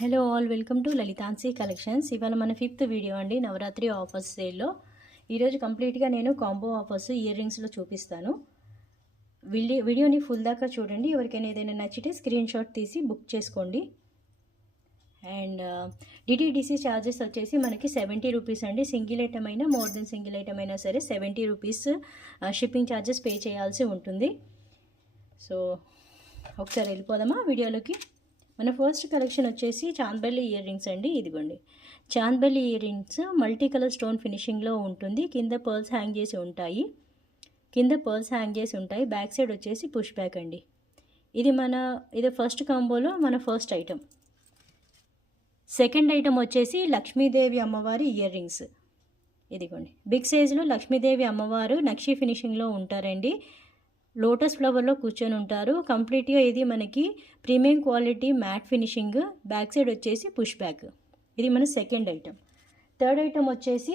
Hello all, welcome to Lalithansi collections. ఇవాళ మన 5th video అండి, నవరాత్రి ఆఫర్స్ సేల్లో. ఈరోజు కంప్లీట్గా నేను కాంబో ఆఫర్స్ ఇయర్ రింగ్స్లో చూపిస్తాను. వీడియోని ఫుల్ దాకా చూడండి. ఎవరికైనా ఏదైనా నచ్చితే స్క్రీన్ షాట్ తీసి బుక్ చేసుకోండి. అండ్ డిటీడీసీ ఛార్జెస్ వచ్చేసి మనకి 70 రూపీస్ అండి. సింగిల్ ఐటమ్ అయినా మోర్ దెన్ సింగిల్ ఐటమ్ అయినా సరే 70 రూపీస్ షిప్పింగ్ ఛార్జెస్ పే చేయాల్సి ఉంటుంది. సో ఒకసారి వెళ్ళిపోదామా వీడియోలోకి. మన ఫస్ట్ కలెక్షన్ వచ్చేసి చాంద్బెల్లి ఇయర్ రింగ్స్ అండి. ఇదిగోండి, chandbali ear rings multi colour stone ఫినిషింగ్లో ఉంటుంది. కింద పర్ల్స్ హ్యాంగ్ చేసి ఉంటాయి. బ్యాక్ సైడ్ వచ్చేసి పుష్ బ్యాక్ అండి. ఇది ఫస్ట్ కాంబోలో మన ఫస్ట్ ఐటమ్. సెకండ్ ఐటమ్ వచ్చేసి లక్ష్మీదేవి అమ్మవారి ఇయర్ రింగ్స్. ఇదిగోండి, బిగ్ సైజులో లక్ష్మీదేవి అమ్మవారు నక్షి ఫినిషింగ్లో ఉంటారండి. లోటస్ ఫ్లవర్లో కూర్చొని ఉంటారు. కంప్లీట్గా ఇది మనకి premium quality matte finishing. Back side వచ్చేసి పుష్ బ్యాక్. ఇది మన సెకండ్ ఐటమ్. థర్డ్ ఐటమ్ వచ్చేసి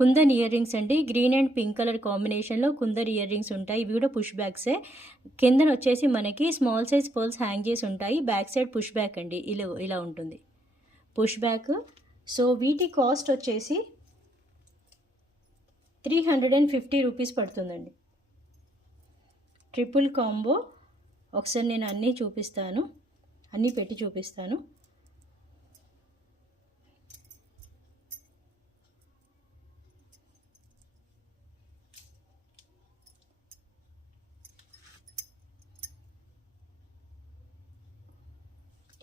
కుందన్ ఇయర్ రింగ్స్ అండి. గ్రీన్ అండ్ పింక్ కలర్ కాంబినేషన్లో కుందన్ ఇయర్ రింగ్స్ ఉంటాయి. ఇవి కూడా పుష్ బ్యాక్సే. కిందన వచ్చేసి మనకి స్మాల్ సైజ్ పర్ల్స్ హ్యాంగ్ చేసి ఉంటాయి. బ్యాక్ సైడ్ పుష్ బ్యాక్ అండి. ఇలా ఉంటుంది పుష్ బ్యాక్. సో వీటి కాస్ట్ వచ్చేసి 350 రూపీస్ పడుతుందండి. Triple combo. ఒకసారి నేను అన్నీ పెట్టి చూపిస్తాను.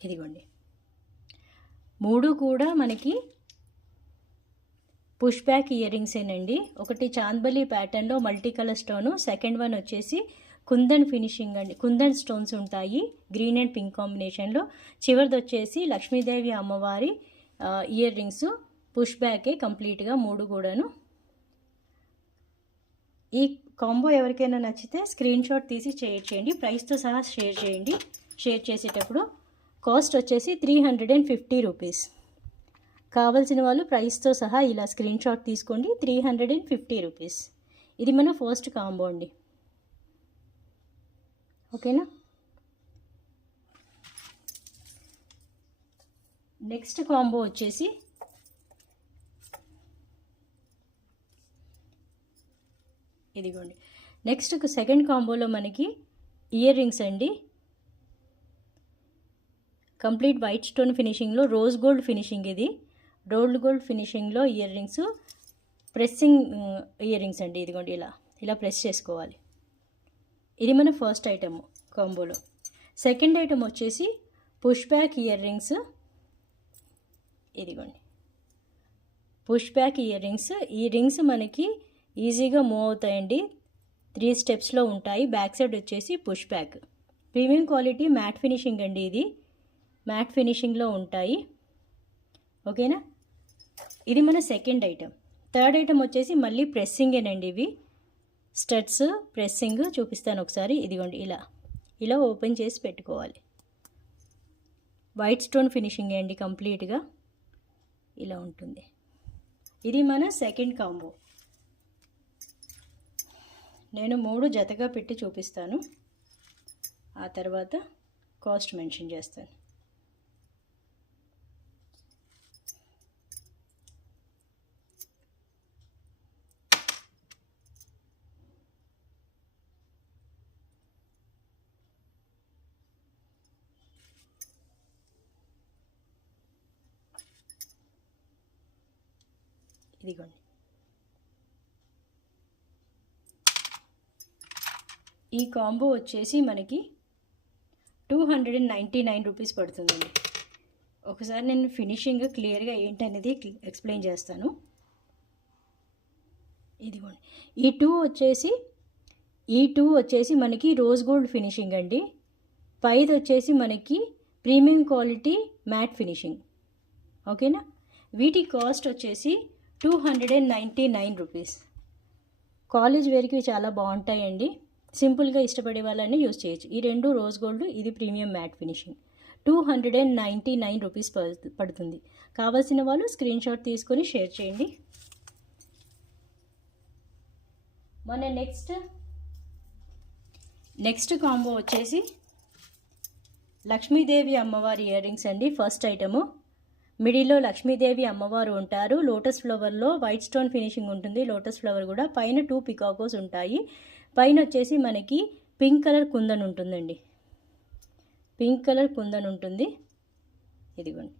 ఇదిగోండి, మూడు కూడా మనకి పుష్ బ్యాక్ ఇయర్ రింగ్స్ ఏనండి. ఒకటి చాంద్బలి ప్యాటర్న్లో multi colour stone. Second one వచ్చేసి కుందన్ ఫినిషింగ్ అండి. కుందన్ స్టోన్స్ ఉంటాయి గ్రీన్ అండ్ పింక్ కాంబినేషన్లో. చివరిది వచ్చేసి లక్ష్మీదేవి అమ్మవారి ఇయర్ రింగ్స్. పుష్ బ్యాకే కంప్లీట్గా మూడు కూడాను. ఈ కాంబో ఎవరికైనా నచ్చితే స్క్రీన్ షాట్ తీసి షేర్ చేయండి. ప్రైస్తో సహా షేర్ చేయండి. షేర్ చేసేటప్పుడు కాస్ట్ వచ్చేసి 350 రూపీస్. కావాల్సిన వాళ్ళు ప్రైస్తో సహా ఇలా స్క్రీన్ షాట్ తీసుకోండి. 350 రూపీస్. ఇది మన ఫస్ట్ కాంబో అండి. ఓకేనా. నెక్స్ట్ కాంబో వచ్చేసి ఇదిగోండి. నెక్స్ట్ సెకండ్ కాంబోలో మనకి ఇయర్ రింగ్స్ అండి. కంప్లీట్ వైట్ స్టోన్ ఫినిషింగ్లో రోజ్ గోల్డ్ ఫినిషింగ్. ఇది రోల్డ్ గోల్డ్ ఫినిషింగ్లో year rings. Pressing ear rings అండి. ఇదిగోండి, ఇలా ప్రెస్ చేసుకోవాలి. ఇది మన ఫస్ట్ ఐటమ్ కాంబోలో. సెకండ్ ఐటమ్ వచ్చేసి పుష్ బ్యాక్ ఇయర్ రింగ్స్. ఇదిగోండి, పుష్ బ్యాక్ ఇయర్ రింగ్స్. ఈ రింగ్స్ మనకి ఈజీగా మూవ్ అవుతాయండి. 3 స్టెప్స్లో ఉంటాయి. బ్యాక్ సైడ్ వచ్చేసి push back. Premium quality matte finishing అండి. ఇది మ్యాట్ ఫినిషింగ్లో ఉంటాయి. ఓకేనా. ఇది మన సెకండ్ ఐటమ్. థర్డ్ ఐటమ్ వచ్చేసి మళ్ళీ ప్రెస్సింగేనండి. ఇవి స్టడ్స్ ప్రెస్సింగ్ చూపిస్తాను ఒకసారి. ఇదిగోండి, ఇలా ఓపెన్ చేసి పెట్టుకోవాలి. వైట్ స్టోన్ ఫినిషింగ్ అండి. కంప్లీట్గా ఇలా ఉంటుంది. ఇది మన సెకండ్ కాంబో. నేను 3 జతగా పెట్టి చూపిస్తాను. ఆ తర్వాత కాస్ట్ మెన్షన్ చేస్తాను. ఇదిగోండి, ఈ కాంబో వచ్చేసి మనకి 299 రూపీస్ పడుతుందండి. ఒకసారి నేను ఫినిషింగ్ క్లియర్గా ఏంటనేది ఎక్స్ప్లెయిన్ చేస్తాను. ఇదిగోండి, ఈ టూ వచ్చేసి మనకి రోజ్ గోల్డ్ ఫినిషింగ్ అండి. పైది వచ్చేసి మనకి ప్రీమియం క్వాలిటీ మ్యాట్ ఫినిషింగ్. ఓకేనా. వీటి కాస్ట్ వచ్చేసి 299 రూపీస్. కాలేజ్ వేర్కి చాలా బాగుంటాయండి. సింపుల్గా ఇష్టపడే వాళ్ళని యూజ్ చేయొచ్చు. ఈ రెండు రోజ్ గోల్డ్, ఇది ప్రీమియం మ్యాట్ ఫినిషింగ్. 299 రూపీస్ పడుతుంది. కావాల్సిన వాళ్ళు స్క్రీన్ షాట్ తీసుకొని షేర్ చేయండి. మన నెక్స్ట్ కాంబో వచ్చేసి లక్ష్మీదేవి అమ్మవారి ఇయర్ రింగ్స్ అండి. ఫస్ట్ ఐటము మిడిల్లో లక్ష్మీదేవి అమ్మవారు ఉంటారు. లోటస్ ఫ్లవర్లో వైట్ స్టోన్ ఫినిషింగ్ ఉంటుంది. లోటస్ ఫ్లవర్ కూడా పైన 2 పికాకోస్ ఉంటాయి. పైన వచ్చేసి మనకి పింక్ కలర్ కుందన్ ఉంటుందండి. పింక్ కలర్ కుందన్ ఉంటుంది. ఇదిగోండి,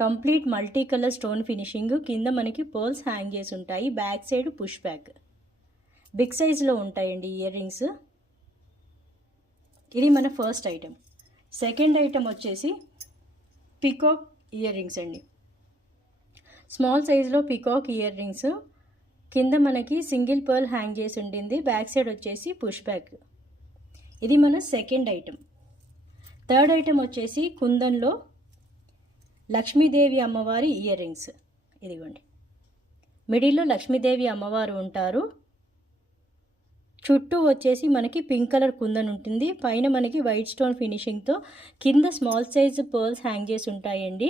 complete multi colour stone finishing. కింద మనకి పర్ల్స్ హ్యాంగ్ చేసి ఉంటాయి. Back side push back big సైజ్లో ఉంటాయండి ఇయర్ రింగ్స్. ఇది మన ఫస్ట్ ఐటెం. సెకండ్ ఐటెం వచ్చేసి పికాక్ ఇయర్ రింగ్స్ అండి. స్మాల్ సైజులో పికాక్ ఇయర్ రింగ్స్. కింద మనకి సింగిల్ పర్ల్ హ్యాంగ్ చేసి ఉంటుంది. బ్యాక్ సైడ్ వచ్చేసి పుష్ బ్యాక్. ఇది మన సెకండ్ ఐటెం. థర్డ్ ఐటెం వచ్చేసి కుందన్లో లక్ష్మీదేవి అమ్మవారి ఇయర్ రింగ్స్. ఇదిగోండి, మిడిల్లో లక్ష్మీదేవి అమ్మవారు ఉంటారు. చుట్టూ వచ్చేసి మనకి పింక్ కలర్ కుందన్ ఉంటుంది. పైన మనకి వైట్ స్టోన్ ఫినిషింగ్తో కింద స్మాల్ సైజ్ పర్ల్స్ హ్యాంగ్ చేసి ఉంటాయండి.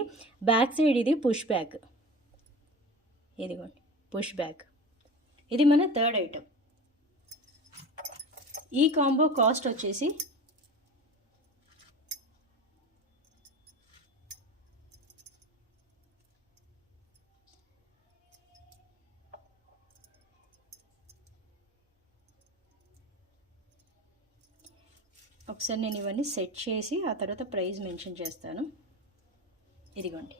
బ్యాక్ సైడ్ ఇది పుష్ బ్యాక్. ఇదిగోండి, పుష్ బ్యాక్. ఇది మన థర్డ్ ఐటెం. ఈ కాంబో కాస్ట్ వచ్చేసి ఒకసారి నేను ఇవన్నీ సెట్ చేసి ఆ తర్వాత ప్రైస్ మెన్షన్ చేస్తాను. ఇదిగోండి,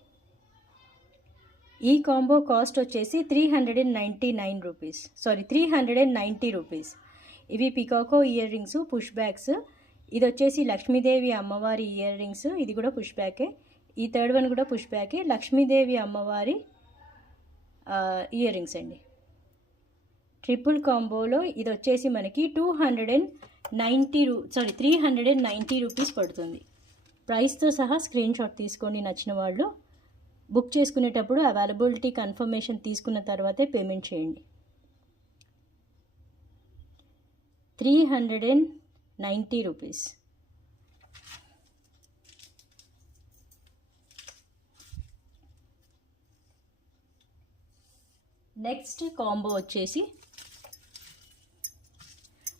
ఈ కాంబో కాస్ట్ వచ్చేసి 399 రూపీస్. 390 రూపీస్. ఇవి పికాకో ఇయర్ రింగ్స్, పుష్ బ్యాగ్స్. ఇది వచ్చేసి లక్ష్మీదేవి అమ్మవారి ఇయర్ రింగ్స్. ఇది కూడా పుష్ బ్యాకే. ఈ థర్డ్ వన్ కూడా పుష్ బ్యాకే. లక్ష్మీదేవి అమ్మవారి ఇయర్ రింగ్స్ అండి. ట్రిపుల్ కాంబోలో ఇది వచ్చేసి మనకి 390 రూపీస్ పడుతుంది. ప్రైస్తో సహా స్క్రీన్ షాట్ తీసుకోండి. నచ్చిన వాళ్ళు బుక్ చేసుకునేటప్పుడు అవైలబిలిటీ కన్ఫర్మేషన్ తీసుకున్న తర్వాతే పేమెంట్ చేయండి. 390 రూపీస్. నెక్స్ట్ కాంబో వచ్చేసి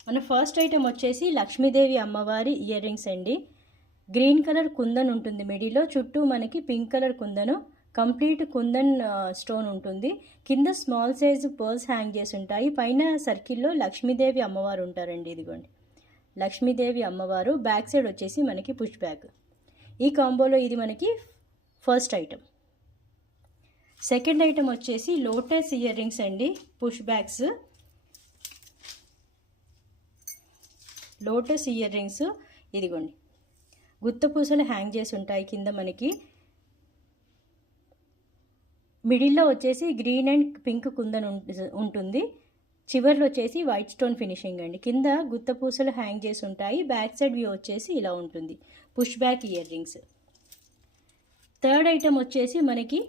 మన ఫస్ట్ ఐటెం వచ్చేసి లక్ష్మీదేవి అమ్మవారి ఇయర్ రింగ్స్ అండి. గ్రీన్ కలర్ కుందన్ ఉంటుంది మిడిలో. చుట్టూ మనకి pink colour కుందను, complete kundan stone ఉంటుంది. కింద స్మాల్ సైజ్ పర్ల్స్ హ్యాంగ్ చేసి ఉంటాయి. పైన సర్కిల్లో లక్ష్మీదేవి అమ్మవారు ఉంటారండి. ఇదిగోండి, లక్ష్మీదేవి అమ్మవారు. బ్యాక్ సైడ్ వచ్చేసి మనకి పుష్ బ్యాక్. ఈ కాంబోలో ఇది మనకి ఫస్ట్ ఐటెం. సెకండ్ ఐటెం వచ్చేసి లోటస్ ఇయర్ రింగ్స్ అండి. Push bags, lotus year rings. ఇదిగోండి, గుత్తపూసలు హ్యాంగ్ చేసి ఉంటాయి. కింద మనకి మిడిల్లో వచ్చేసి గ్రీన్ అండ్ పింక్ కుందన్ ఉంటుంది. చివర్లో వచ్చేసి వైట్ స్టోన్ ఫినిషింగ్ అండి. కింద గుత్తపూసలు హ్యాంగ్ చేసి ఉంటాయి. బ్యాక్ సైడ్ వ్యూ వచ్చేసి ఇలా ఉంటుంది. Push back year rings. Third item వచ్చేసి మనకి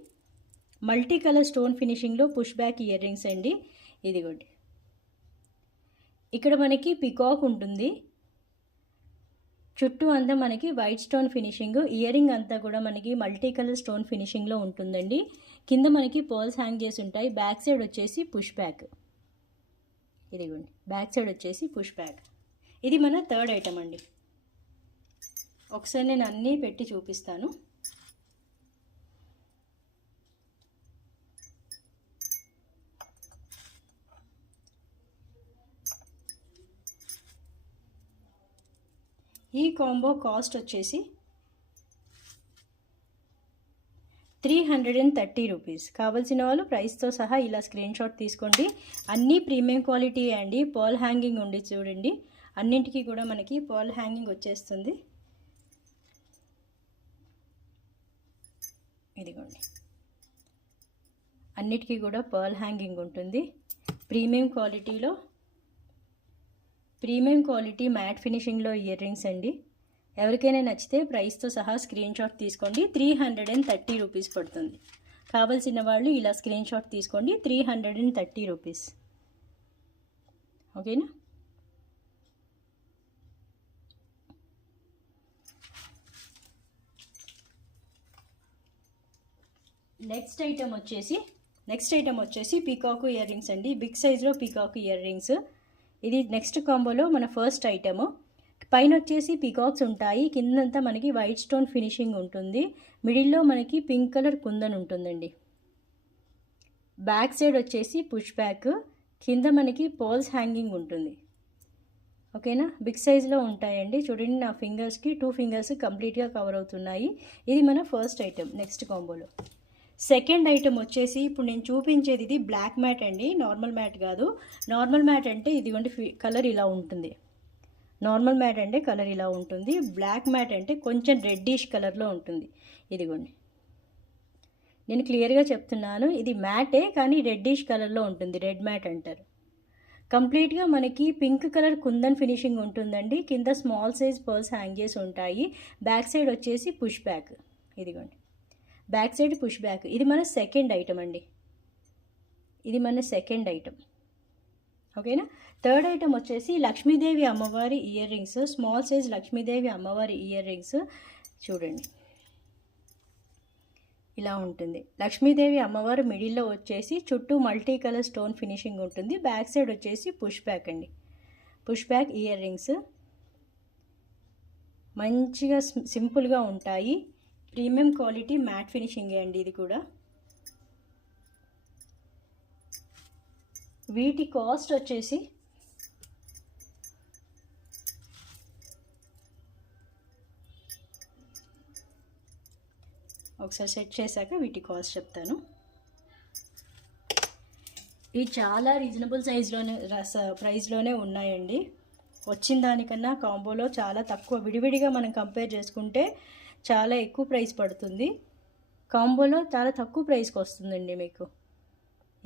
మల్టీ కలర్ స్టోన్ ఫినిషింగ్లో పుష్ బ్యాక్ ఇయర్ రింగ్స్ అండి. ఇదిగోండి, ఇక్కడ మనకి పికాక్ ఉంటుంది. చుట్టూ అంతా మనకి white stone finishing. Ear ring అంతా కూడా మనకి మల్టీ కలర్ స్టోన్ ఫినిషింగ్లో ఉంటుందండి. కింద మనకి పర్ల్స్ హ్యాంగ్ చేసి ఉంటాయి. బ్యాక్ సైడ్ వచ్చేసి పుష్ బ్యాక్. ఇదిగోండి, బ్యాక్ సైడ్ వచ్చేసి పుష్ బ్యాక్. ఇది మన థర్డ్ ఐటమ్ అండి. ఒకసారి నేను అన్నీ పెట్టి చూపిస్తాను. ఈ కాంబో కాస్ట్ వచ్చేసి 330 రూపీస్. కావాల్సిన వాళ్ళు ప్రైస్తో సహా ఇలా స్క్రీన్ షాట్ తీసుకోండి. అన్నీ ప్రీమియం క్వాలిటీ అండి. పర్ల్ హ్యాంగింగ్ ఉండి చూడండి. అన్నింటికి కూడా మనకి పర్ల్ హ్యాంగింగ్ వచ్చేస్తుంది. ఇదిగోండి, అన్నిటికీ కూడా పర్ల్ హ్యాంగింగ్ ఉంటుంది. ప్రీమియం క్వాలిటీ మ్యాట్ ఫినిషింగ్లో ఇయర్ రింగ్స్ అండి. ఎవరికైనా నచ్చితే ప్రైస్తో సహా స్క్రీన్ షాట్ తీసుకోండి. 330 రూపీస్ పడుతుంది. కావాల్సిన వాళ్ళు ఇలా స్క్రీన్ షాట్ తీసుకోండి. 330 రూపీస్. ఓకేనా? నెక్స్ట్ ఐటమ్ వచ్చేసి పీకాక్ ఇయర్ రింగ్స్ అండి. బిగ్ సైజ్లో పీకాక్ ఇయర్ రింగ్స్. ఇది నెక్స్ట్ కాంబోలో మన ఫస్ట్ ఐటము. పైన వచ్చేసి పికాక్స్ ఉంటాయి, కిందంతా మనకి వైట్ స్టోన్ ఫినిషింగ్ ఉంటుంది, మిడిల్లో మనకి పింక్ కలర్ కుందన్ ఉంటుందండి. బ్యాక్ సైడ్ వచ్చేసి పుష్ బ్యాక్, కింద మనకి పర్ల్స్ హ్యాంగింగ్ ఉంటుంది. ఓకేనా, బిగ్ సైజ్లో ఉంటాయండి. చూడండి నా ఫింగర్స్కి 2 ఫింగర్స్ కంప్లీట్గా కవర్ అవుతున్నాయి. ఇది మన ఫస్ట్ ఐటెం. నెక్స్ట్ కాంబోలో సెకండ్ ఐటెం వచ్చేసి ఇప్పుడు నేను చూపించేది ఇది బ్లాక్ మ్యాట్ అండి, నార్మల్ మ్యాట్ కాదు. నార్మల్ మ్యాట్ అంటే ఇదిగోండి కలర్ ఇలా ఉంటుంది. నార్మల్ మ్యాట్ అంటే కలర్ ఇలా ఉంటుంది. బ్లాక్ మ్యాట్ అంటే కొంచెం రెడ్డిష్ కలర్లో ఉంటుంది. ఇదిగోండి నేను క్లియర్గా చెప్తున్నాను, ఇది మ్యాటే కానీ రెడ్డిష్ కలర్లో ఉంటుంది, రెడ్ మ్యాట్ అంటారు. కంప్లీట్గా మనకి పింక్ కలర్ కుందన్ ఫినిషింగ్ ఉంటుందండి. కింద స్మాల్ సైజ్ పర్ల్స్ హ్యాంగ్ చేసి ఉంటాయి. బ్యాక్ సైడ్ వచ్చేసి పుష్ బ్యాక్. ఇదిగోండి బ్యాక్ సైడ్ పుష్ బ్యాక్. ఇది మన సెకండ్ ఐటమ్ అండి, ఇది మన సెకండ్ ఐటమ్. ఓకేనా, థర్డ్ ఐటమ్ వచ్చేసి లక్ష్మీదేవి అమ్మవారి year rings, small size Lakshmidevi అమ్మవారి ఇయర్ రింగ్స్. చూడండి ఇలా ఉంటుంది. లక్ష్మీదేవి అమ్మవారు మిడిల్లో వచ్చేసి చుట్టూ మల్టీ కలర్ స్టోన్ ఫినిషింగ్ ఉంటుంది. బ్యాక్ సైడ్ వచ్చేసి పుష్ బ్యాక్ అండి, పుష్ బ్యాక్ ఇయర్ రింగ్స్. మంచిగా సింపుల్గా ఉంటాయి. ప్రీమియం క్వాలిటీ మ్యాట్ ఫినిషింగ్ అండి ఇది కూడా. వీటి కాస్ట్ వచ్చేసి ఒకసారి సెట్ చేశాక వీటి కాస్ట్ చెప్తాను. ఇవి చాలా రీజనబుల్ సైజ్లోనే ప్రైస్లోనే ఉన్నాయండి. వచ్చిన దానికన్నా కాంబోలో చాలా తక్కువ. విడివిడిగా మనం కంపేర్ చేసుకుంటే చాలా ఎక్కువ ప్రైస్ పడుతుంది, కాంబోలో చాలా తక్కువ ప్రైస్కి వస్తుందండి మీకు.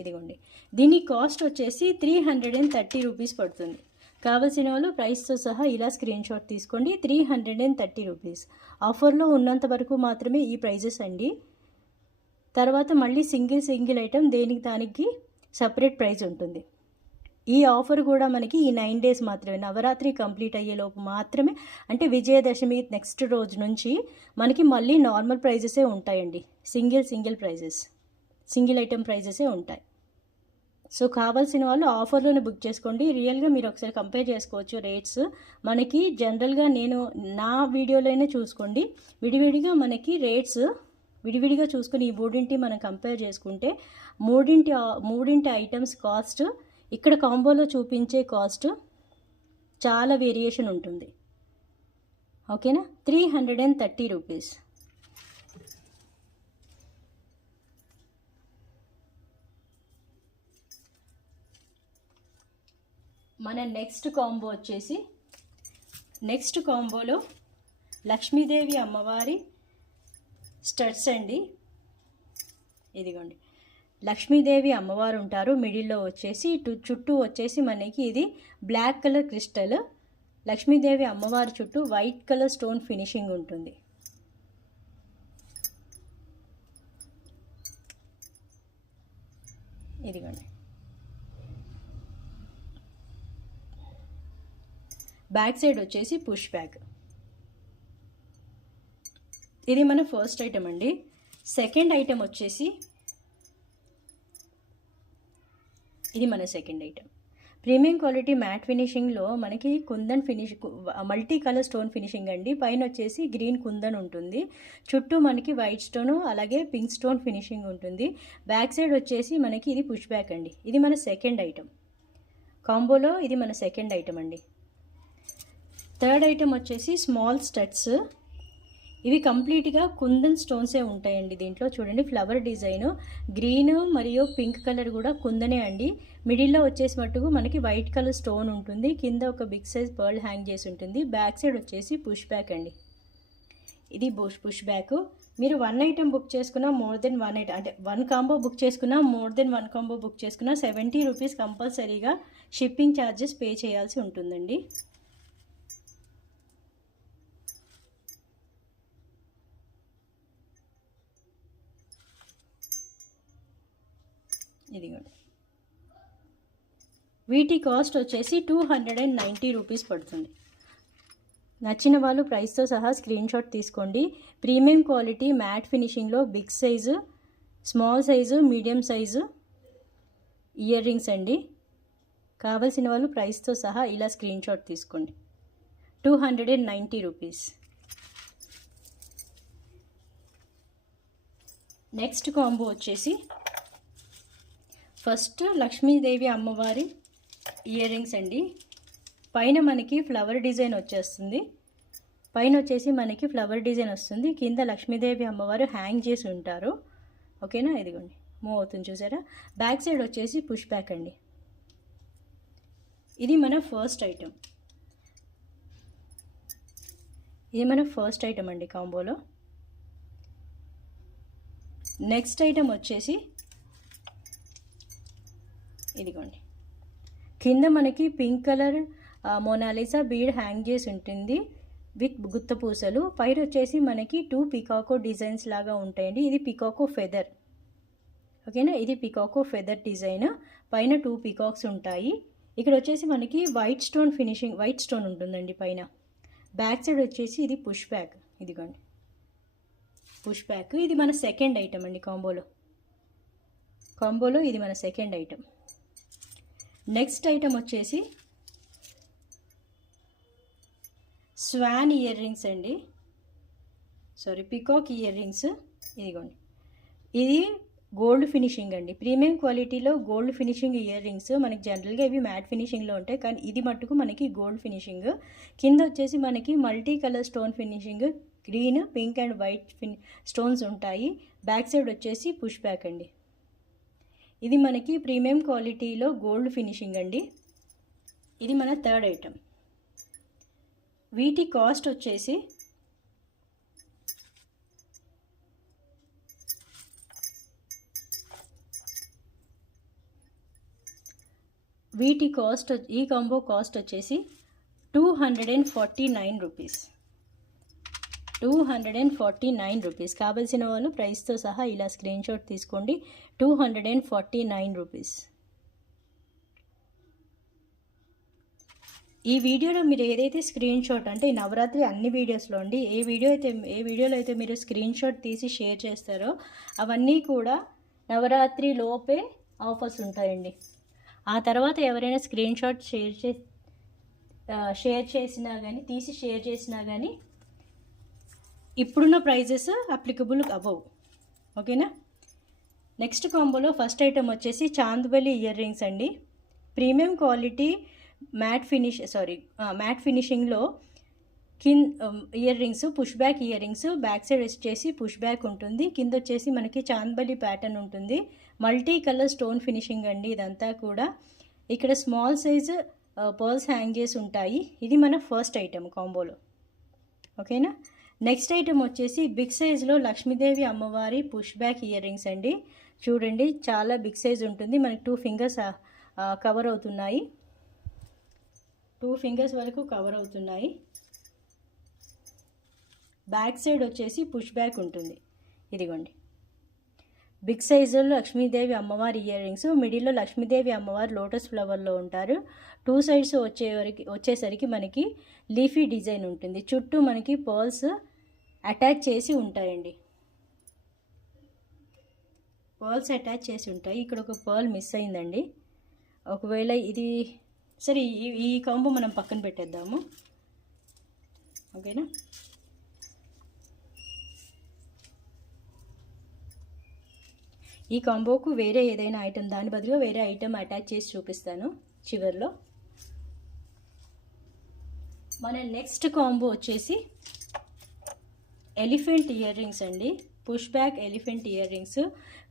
ఇదిగోండి దీని కాస్ట్ వచ్చేసి 330 రూపీస్ పడుతుంది. కావాల్సిన వాళ్ళు ప్రైస్తో సహా ఇలా స్క్రీన్ షాట్ తీసుకోండి. 330 రూపీస్. ఆఫర్లో ఉన్నంత వరకు మాత్రమే ఈ ప్రైజెస్ అండి. తర్వాత మళ్ళీ సింగిల్ ఐటెం దేనికి దానికి సపరేట్ ప్రైస్ ఉంటుంది. ఈ ఆఫర్ కూడా మనకి ఈ 9 days మాత్రమే, నవరాత్రి కంప్లీట్ అయ్యేలోపు మాత్రమే. అంటే విజయదశమి నెక్స్ట్ రోజు నుంచి మనకి మళ్ళీ నార్మల్ ప్రైజెసే ఉంటాయండి. సింగిల్ ప్రైజెస్, సింగిల్ ఐటెం ప్రైజెసే ఉంటాయి. సో కావాల్సిన వాళ్ళు ఆఫర్లోనే బుక్ చేసుకోండి. రియల్గా మీరు ఒకసారి కంపేర్ చేసుకోవచ్చు రేట్స్. మనకి జనరల్గా నేను నా వీడియోలోనే చూసుకోండి, విడివిడిగా మనకి రేట్స్ విడివిడిగా చూసుకొని ఈ మూడింటి మనం కంపేర్ చేసుకుంటే మూడింటి ఐటమ్స్ కాస్ట్ ఇక్కడ కాంబోలో చూపించే కాస్ట్ చాలా వేరియేషన్ ఉంటుంది. ఓకేనా, 330 రూపీస్. మన నెక్స్ట్ కాంబో వచ్చేసి నెక్స్ట్ కాంబోలో లక్ష్మీదేవి అమ్మవారి స్టడ్స్ అండి. ఇదిగోండి లక్ష్మీదేవి అమ్మవారు ఉంటారు, మిడిల్లో వచ్చేసి చుట్టూ వచ్చేసి మనకి ఇది బ్లాక్ కలర్ క్రిస్టల్. లక్ష్మీదేవి అమ్మవారి చుట్టూ వైట్ కలర్ స్టోన్ ఫినిషింగ్ ఉంటుంది. ఇదిగోండి బ్యాక్ సైడ్ వచ్చేసి పుష్ బ్యాక్. ఇది మన ఫస్ట్ ఐటమ్ అండి. సెకండ్ ఐటమ్ వచ్చేసి ఇది మన second item. Premium quality matte ఫినిషింగ్లో మనకి kundan multi colour stone finishing అండి. పైన వచ్చేసి గ్రీన్ కుందన్ ఉంటుంది, చుట్టూ మనకి వైట్ స్టోన్ అలాగే పింక్ స్టోన్ ఫినిషింగ్ ఉంటుంది. బ్యాక్ సైడ్ వచ్చేసి మనకి ఇది పుష్ బ్యాక్ అండి. ఇది మన సెకండ్ ఐటమ్ కాంబోలో, ఇది మన సెకండ్ ఐటమ్ అండి. థర్డ్ ఐటమ్ వచ్చేసి స్మాల్ స్టడ్స్. ఇవి కంప్లీట్గా కుందన్ స్టోన్సే ఉంటాయండి. దీంట్లో చూడండి ఫ్లవర్ డిజైన్ గ్రీన్ మరియు పింక్ కలర్ కూడా కుందనే అండి. మిడిల్లో వచ్చేసి మట్టుకు మనకి వైట్ కలర్ స్టోన్ ఉంటుంది, కింద ఒక బిగ్ సైజ్ పర్ల్ హ్యాంగ్ చేసి ఉంటుంది. బ్యాక్ సైడ్ వచ్చేసి పుష్ బ్యాక్ అండి. ఇది పుష్ బ్యాక్. మీరు 1 ఐటమ్ బుక్ చేసుకున్నా మోర్ దెన్ 1 ఐటమ్ అంటే 1 కాంబో బుక్ చేసుకున్నా మోర్ దెన్ 1 కాంబో బుక్ చేసుకున్నా 70 రూపీస్ కంపల్సరీగా షిప్పింగ్ ఛార్జెస్ పే చేయాల్సి ఉంటుందండి. ఇదిగోండి వీటి కాస్ట్ వచ్చేసి 290 రూపీస్ పడుతుంది. నచ్చిన వాళ్ళు ప్రైస్తో సహా స్క్రీన్ షాట్ తీసుకోండి. ప్రీమియం క్వాలిటీ మ్యాట్ ఫినిషింగ్లో big size, small size, medium size ear rings అండి. కావాల్సిన వాళ్ళు ప్రైస్తో సహా ఇలా స్క్రీన్ షాట్ తీసుకోండి. 290 రూపీస్. నెక్స్ట్ కాంబో వచ్చేసి ఫస్ట్ లక్ష్మీదేవి అమ్మవారి ఇయర్ రింగ్స్ అండి. పైన మనకి ఫ్లవర్ డిజైన్ వచ్చేస్తుంది, పైన వచ్చేసి మనకి ఫ్లవర్ డిజైన్ వస్తుంది, కింద లక్ష్మీదేవి అమ్మవారు హ్యాంగ్ చేసి ఉంటారు. ఓకేనా, ఇదిగోండి మూవ్ అవుతుంది చూసారా. బ్యాక్ సైడ్ వచ్చేసి పుష్ బ్యాక్ అండి. ఇది మన ఫస్ట్ ఐటమ్, అండి కాంబోలో. నెక్స్ట్ ఐటమ్ వచ్చేసి ఇదిగోండి, కింద మనకి pink colour Mona Lisa bead hang చేసి ఉంటుంది విత్ గుత్త పూసలు. పైన వచ్చేసి మనకి 2 పికాకో డిజైన్స్ లాగా ఉంటాయండి. ఇది పికాకో ఫెదర్. ఓకేనా, ఇది పికాకో ఫెదర్ డిజైన్. పైన 2 పికాక్స్ ఉంటాయి. ఇక్కడ వచ్చేసి మనకి white stone finishing, white stone ఉంటుందండి పైన. బ్యాక్ సైడ్ వచ్చేసి ఇది పుష్ బ్యాక్, ఇదిగోండి పుష్ బ్యాక్. ఇది మన సెకండ్ ఐటమ్ అండి కాంబోలో ఇది మన సెకండ్ ఐటమ్. నెక్స్ట్ ఐటమ్ వచ్చేసి స్వాన్ ఇయర్ రింగ్స్ అండి, పికాక్ ఇయర్ రింగ్స్. ఇదిగోండి, ఇది గోల్డ్ ఫినిషింగ్ అండి, ప్రీమియం క్వాలిటీలో గోల్డ్ ఫినిషింగ్ ఇయర్ రింగ్స్. మనకి జనరల్గా ఇవి మ్యాట్ ఫినిషింగ్లో ఉంటాయి, కానీ ఇది మట్టుకు మనకి గోల్డ్ ఫినిషింగ్. కింద వచ్చేసి మనకి multi colour stone finishing, green, pink and white stones ఉంటాయి. బ్యాక్ సైడ్ వచ్చేసి పుష్ బ్యాక్ అండి. ఇది మనకి ప్రీమియం క్వాలిటీలో గోల్డ్ ఫినిషింగ్ అండి. ఇది మన థర్డ్ ఐటమ్. వీటి కాస్ట్ వచ్చేసి ఈ కాంబో కాస్ట్ వచ్చేసి 249 రూపీస్. 249 రూపీస్. కావాల్సిన వాళ్ళు ప్రైస్తో సహా ఇలా స్క్రీన్ షాట్ తీసుకోండి. 249 రూపీస్. ఈ వీడియోలో మీరు ఏదైతే స్క్రీన్ షాట్, అంటే ఈ నవరాత్రి అన్ని వీడియోస్లో అండి, ఏ వీడియోలో అయితే మీరు స్క్రీన్ షాట్ తీసి షేర్ చేస్తారో అవన్నీ కూడా నవరాత్రి లోపే ఆఫర్స్ ఉంటాయండి. ఆ తర్వాత ఎవరైనా స్క్రీన్ షాట్ షేర్ చేసినా కానీ, తీసి షేర్ చేసినా కానీ ఇప్పుడున్న ప్రైజెస్ అప్లికబుల్ అవ్వవు. ఓకేనా. నెక్స్ట్ కాంబోలో ఫస్ట్ ఐటమ్ వచ్చేసి చాంద్బలి ఇయర్ రింగ్స్ అండి. ప్రీమియం క్వాలిటీ మ్యాట్ ఫినిషింగ్లో ear rings, push back year rings. Back side వచ్చేసి పుష్ బ్యాక్ ఉంటుంది, కింద వచ్చేసి మనకి చాంద్బలి ప్యాటర్న్ ఉంటుంది. మల్టీ కలర్ స్టోన్ ఫినిషింగ్ అండి ఇదంతా కూడా. ఇక్కడ స్మాల్ సైజు పర్ల్స్ హ్యాంగ్ చేసి ఉంటాయి. ఇది మన ఫస్ట్ ఐటమ్ కాంబోలో. ఓకేనా. నెక్స్ట్ ఐటమ్ వచ్చేసి బిగ్ సైజులో లక్ష్మీదేవి అమ్మవారి పుష్ బ్యాక్ ఇయర్ రింగ్స్ అండి. చూడండి, చాలా బిగ్ సైజ్ ఉంటుంది. మనకి 2 ఫింగర్స్ కవర్ అవుతున్నాయి. 2 ఫింగర్స్ వరకు కవర్ అవుతున్నాయి. బ్యాక్ సైడ్ వచ్చేసి పుష్ బ్యాక్ ఉంటుంది. ఇదిగోండి, బిగ్ సైజులో లక్ష్మీదేవి అమ్మవారి ఇయర్ రింగ్స్. మిడిల్లో లక్ష్మీదేవి అమ్మవారు లోటస్ ఫ్లవర్లో ఉంటారు. 2 సైడ్స్ వచ్చేసరికి మనకి లీఫీ డిజైన్ ఉంటుంది. చుట్టూ మనకి పర్ల్స్ అటాచ్ చేసి ఉంటాయండి. ఇక్కడ ఒక పర్ల్ మిస్ అయిందండి. ఒకవేళ ఇది సరే, ఈ కాంబో మనం పక్కన పెట్టేద్దాము. ఓకేనా. ఈ కాంబోకు వేరే ఏదైనా ఐటమ్, దాని బదులుగా వేరే ఐటమ్ అటాచ్ చేసి చూపిస్తాను చివర్లో. మన నెక్స్ట్ కాంబో వచ్చేసి ఎలిఫెంట్ ఇయర్ రింగ్స్ అండి. Push back elephant ear rings,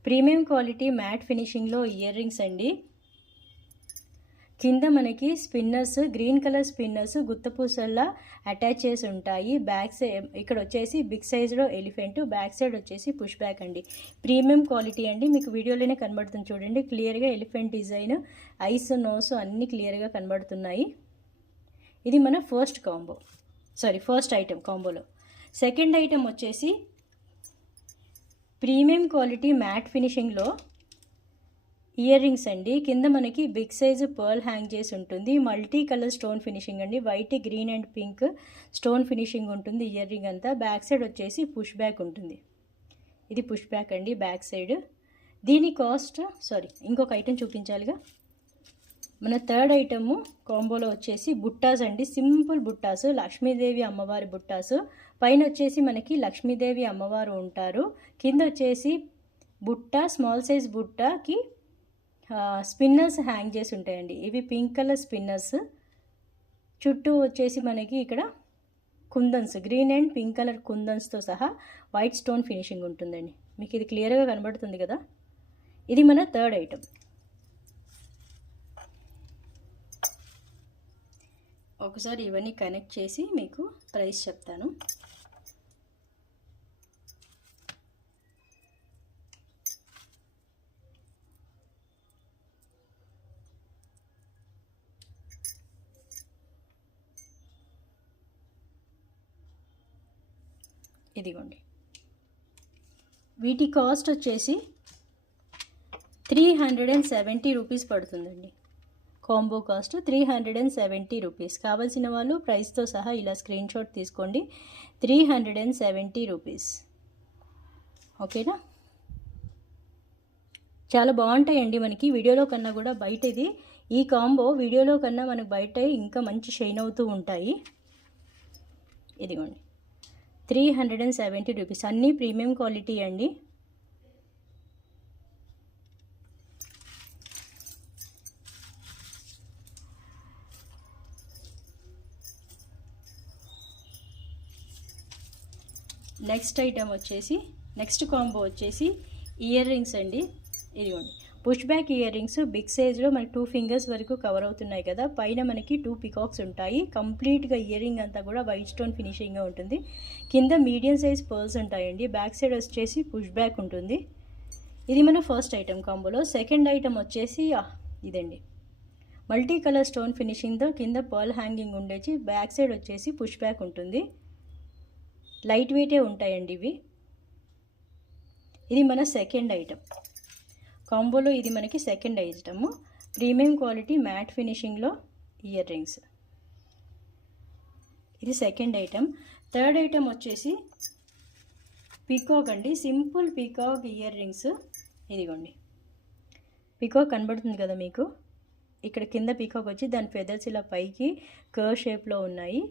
premium quality matte ఫినిషింగ్లో ఇయర్ రింగ్స్ అండి. కింద మనకి స్పిన్నర్స్, గ్రీన్ కలర్ స్పిన్నర్స్ గుత్తపూసల్లా అటాచ్ చేసి ఉంటాయి. బ్యాక్ సైడ్ ఇక్కడ వచ్చేసి బిగ్ సైజులో ఎలిఫెంట్, బ్యాక్ సైడ్ వచ్చేసి పుష్ బ్యాక్ అండి. ప్రీమియం క్వాలిటీ అండి. మీకు వీడియోలోనే కనబడుతుంది చూడండి క్లియర్గా. ఎలిఫెంట్ డిజైన్, ఐస్, నోస్ అన్నీ క్లియర్గా కనబడుతున్నాయి. ఇది మన ఫస్ట్ ఐటమ్ కాంబోలో. సెకండ్ ఐటమ్ వచ్చేసి ప్రీమియం క్వాలిటీ మ్యాట్ ఫినిషింగ్లో ఇయర్ రింగ్స్ అండి. కింద మనకి బిగ్ సైజు పర్ల్ హ్యాంగ్ చేసి ఉంటుంది. మల్టీ కలర్ స్టోన్ ఫినిషింగ్ అండి. White, green and pink stone finishing ఉంటుంది ఇయర్ రింగ్ అంతా. బ్యాక్ సైడ్ వచ్చేసి పుష్ బ్యాక్ ఉంటుంది. ఇది పుష్ బ్యాక్ అండి బ్యాక్ సైడ్. దీని కాస్ట్ ఇంకొక ఐటెం చూపించాలిగా. మన థర్డ్ ఐటము కాంబోలో వచ్చేసి బుట్టాస్ అండి. సింపుల్ బుట్టాసు, లక్ష్మీదేవి అమ్మవారి బుట్టాసు. పైన వచ్చేసి మనకి లక్ష్మీదేవి అమ్మవారు ఉంటారు. కింద వచ్చేసి బుట్ట, స్మాల్ సైజ్ బుట్టకి స్పిన్నర్స్ హ్యాంగ్ చేసి ఉంటాయండి. ఇవి పింక్ కలర్ స్పిన్నర్స్. చుట్టూ వచ్చేసి మనకి ఇక్కడ కుందన్స్, గ్రీన్ అండ్ పింక్ కలర్ కుందన్స్తో సహా వైట్ స్టోన్ ఫినిషింగ్ ఉంటుందండి. మీకు ఇది క్లియర్గా కనబడుతుంది కదా. ఇది మన థర్డ్ ఐటమ్. ఒకసారి ఇవన్నీ కనెక్ట్ చేసి మీకు ప్రైస్ చెప్తాను. ఇదిగోండి, వీటి కాస్ట్ వచ్చేసి 370 రూపీస్ పడుతుందండి. Combo cost 370 rupees. కావాల్సిన వాళ్ళు ప్రైస్తో సహా ఇలా స్క్రీన్ షాట్ తీసుకోండి. 370 రూపీస్. ఓకేనా. చాలా బాగుంటాయండి. మనకి వీడియోలో కన్నా కూడా బయట ఈ కాంబో వీడియోలో కన్నా మనకు బయట ఇంకా మంచి షైన్ అవుతూ ఉంటాయి. ఇదిగోండి 370 రూపీస్. అన్నీ ప్రీమియం క్వాలిటీ అండి. నెక్స్ట్ ఐటమ్ వచ్చేసి, నెక్స్ట్ కాంబో వచ్చేసి ఇయర్ రింగ్స్ అండి. ఇదిగోండి push back ear rings. Big సైజ్లో మనకి 2 ఫింగర్స్ వరకు కవర్ అవుతున్నాయి కదా. పైన మనకి 2 పికాక్స్ ఉంటాయి. కంప్లీట్గా ఇయర్ రింగ్ అంతా కూడా వైట్ స్టోన్ ఫినిషింగ్గా ఉంటుంది. కింద మీడియం సైజ్ పర్ల్స్ ఉంటాయండి. బ్యాక్ సైడ్ వచ్చేసి పుష్ బ్యాక్ ఉంటుంది. ఇది మన ఫస్ట్ ఐటమ్ కాంబోలో. సెకండ్ ఐటమ్ వచ్చేసి ఇదండి, మల్టీ కలర్ స్టోన్ ఫినిషింగ్తో కింద పర్ల్ హ్యాంగింగ్ ఉండేసి బ్యాక్ సైడ్ వచ్చేసి పుష్ బ్యాక్ ఉంటుంది. లైట్ వెయిటే ఉంటాయండి ఇవి. ఇది మన సెకండ్ ఐటమ్ కాంబోలో. ఇది మనకి second item. Premium quality matte ఫినిషింగ్లో ఇయర్ రింగ్స్. ఇది సెకండ్ ఐటమ్. థర్డ్ ఐటమ్ వచ్చేసి పీకాక్ అండి. Simple peacock year rings. ఇదిగోండి పీకాక్ కనబడుతుంది కదా మీకు. ఇక్కడ కింద పీకాక్ వచ్చి దాని ఫెదర్స్ ఇలా పైకి కర్వ్ షేప్లో ఉన్నాయి.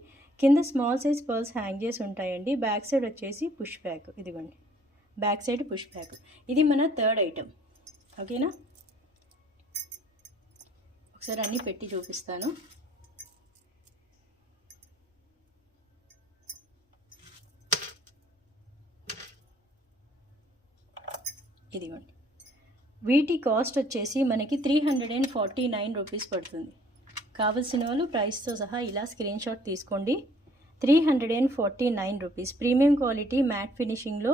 కింద స్మాల్ సైజ్ పర్ల్స్ హ్యాంగ్ చేసి ఉంటాయండి. బ్యాక్ సైడ్ వచ్చేసి పుష్ బ్యాక్. ఇదిగోండి బ్యాక్ సైడ్ పుష్ బ్యాక్. ఇది మన థర్డ్ ఐటమ్. ఓకేనా. ఒకసారి అన్నీ పెట్టి చూపిస్తాను. ఇదిగోండి, వీటి కాస్ట్ వచ్చేసి మనకి 349 రూపీస్ పడుతుంది. కావలసిన వాళ్ళు ప్రైస్తో సహా ఇలా స్క్రీన్ షాట్ తీసుకోండి. 349 రూపీస్. ప్రీమియం క్వాలిటీ మ్యాట్ ఫినిషింగ్లో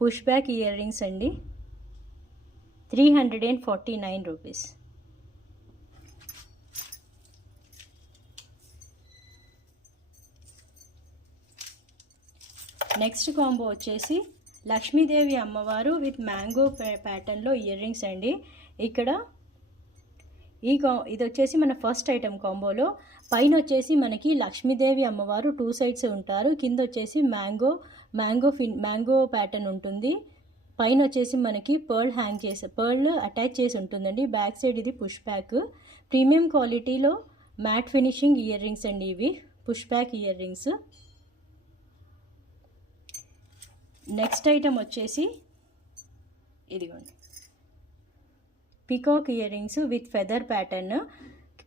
పుష్ బ్యాక్ ఇయర్ రింగ్స్ అండి. 349 రూపీస్. నెక్స్ట్ కాంబో వచ్చేసి లక్ష్మీదేవి అమ్మవారు విత్ మ్యాంగో ప్యాటర్న్లో ఇయర్ రింగ్స్ అండి. ఇక్కడ ఇది వచ్చేసి మన ఫస్ట్ ఐటమ్ కాంబోలో. పైన వచ్చేసి మనకి లక్ష్మీదేవి అమ్మవారు 2 సైడ్స్ ఉంటారు. కింద వచ్చేసి మ్యాంగో ప్యాటర్న్ ఉంటుంది. పైన వచ్చేసి మనకి పర్ల్ అటాచ్ చేసి ఉంటుందండి. బ్యాక్ సైడ్ ఇది పుష్ బ్యాక్. ప్రీమియం క్వాలిటీలో మ్యాట్ ఫినిషింగ్ ఇయర్ రింగ్స్ అండి ఇవి, push back ear rings. Next item వచ్చేసి ఇదిగోండి peacock ear rings with feather pattern.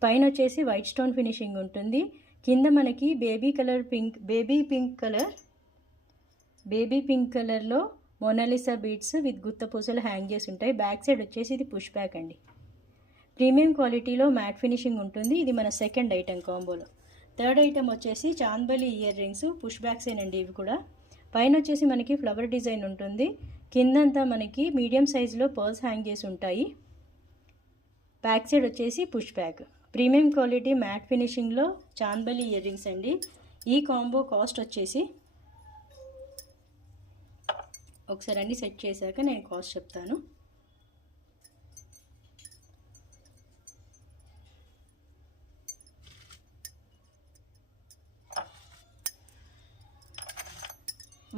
పైన వచ్చేసి వైట్ స్టోన్ ఫినిషింగ్ ఉంటుంది. కింద మనకి బేబీ పింక్ కలర్లో మోనాలిసా బీడ్స్ విత్ గుత్త పూసలు హ్యాంగ్ చేసి ఉంటాయి. బ్యాక్ సైడ్ వచ్చేసి ఇది పుష్ బ్యాక్ అండి. ప్రీమియం క్వాలిటీలో మ్యాట్ ఫినిషింగ్ ఉంటుంది. ఇది మన సెకండ్ ఐటమ్ కాంబోలో. థర్డ్ ఐటమ్ వచ్చేసి chandbali ear rings. Push backs ఏనండి ఇవి కూడా. పైన వచ్చేసి మనకి ఫ్లవర్ డిజైన్ ఉంటుంది. కిందంతా మనకి మీడియం సైజులో పర్ల్స్ హ్యాంగ్ చేసి ఉంటాయి. బ్యాక్ సైడ్ వచ్చేసి push back. Premium quality matte ఫినిషింగ్లో చాందబలి ఇయర్ రింగ్స్ అండి. ఈ కాంబో కాస్ట్ వచ్చేసి ఒకసారి అన్ని సెట్ చేశాక నేను కాస్ట్ చెప్తాను.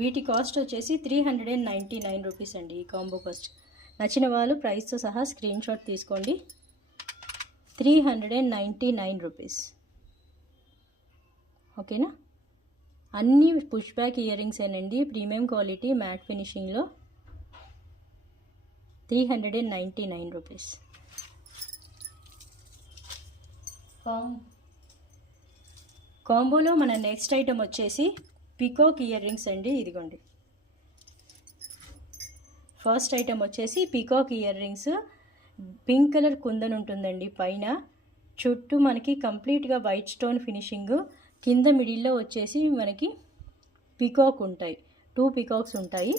వీటి కాస్ట్ వచ్చేసి 399 రూపీస్ అండి. ఈ కాంబో కాస్ట్. నచ్చిన వాళ్ళు ప్రైస్తో సహా స్క్రీన్ షాట్ తీసుకోండి. 399 రూపీస్. ఓకేనా, అన్నీ పుష్ బ్యాక్ ఇయర్ రింగ్స్ ఏనండి, ప్రీమియం క్వాలిటీ మ్యాట్ ఫినిషింగ్లో. 399 రూపీస్. కాంబోలో మన నెక్స్ట్ ఐటమ్ వచ్చేసి పికాక్ ఇయర్ రింగ్స్ అండి. ఇదిగోండి, ఫస్ట్ ఐటమ్ వచ్చేసి peacock ear rings. Pink colour kundan ఉంటుందండి పైన, చుట్టూ మనకి కంప్లీట్గా వైట్ స్టోన్ ఫినిషింగ్, కింద మిడిల్లో వచ్చేసి మనకి పికాక్ ఉంటాయి, 2 పికాక్స్ ఉంటాయి.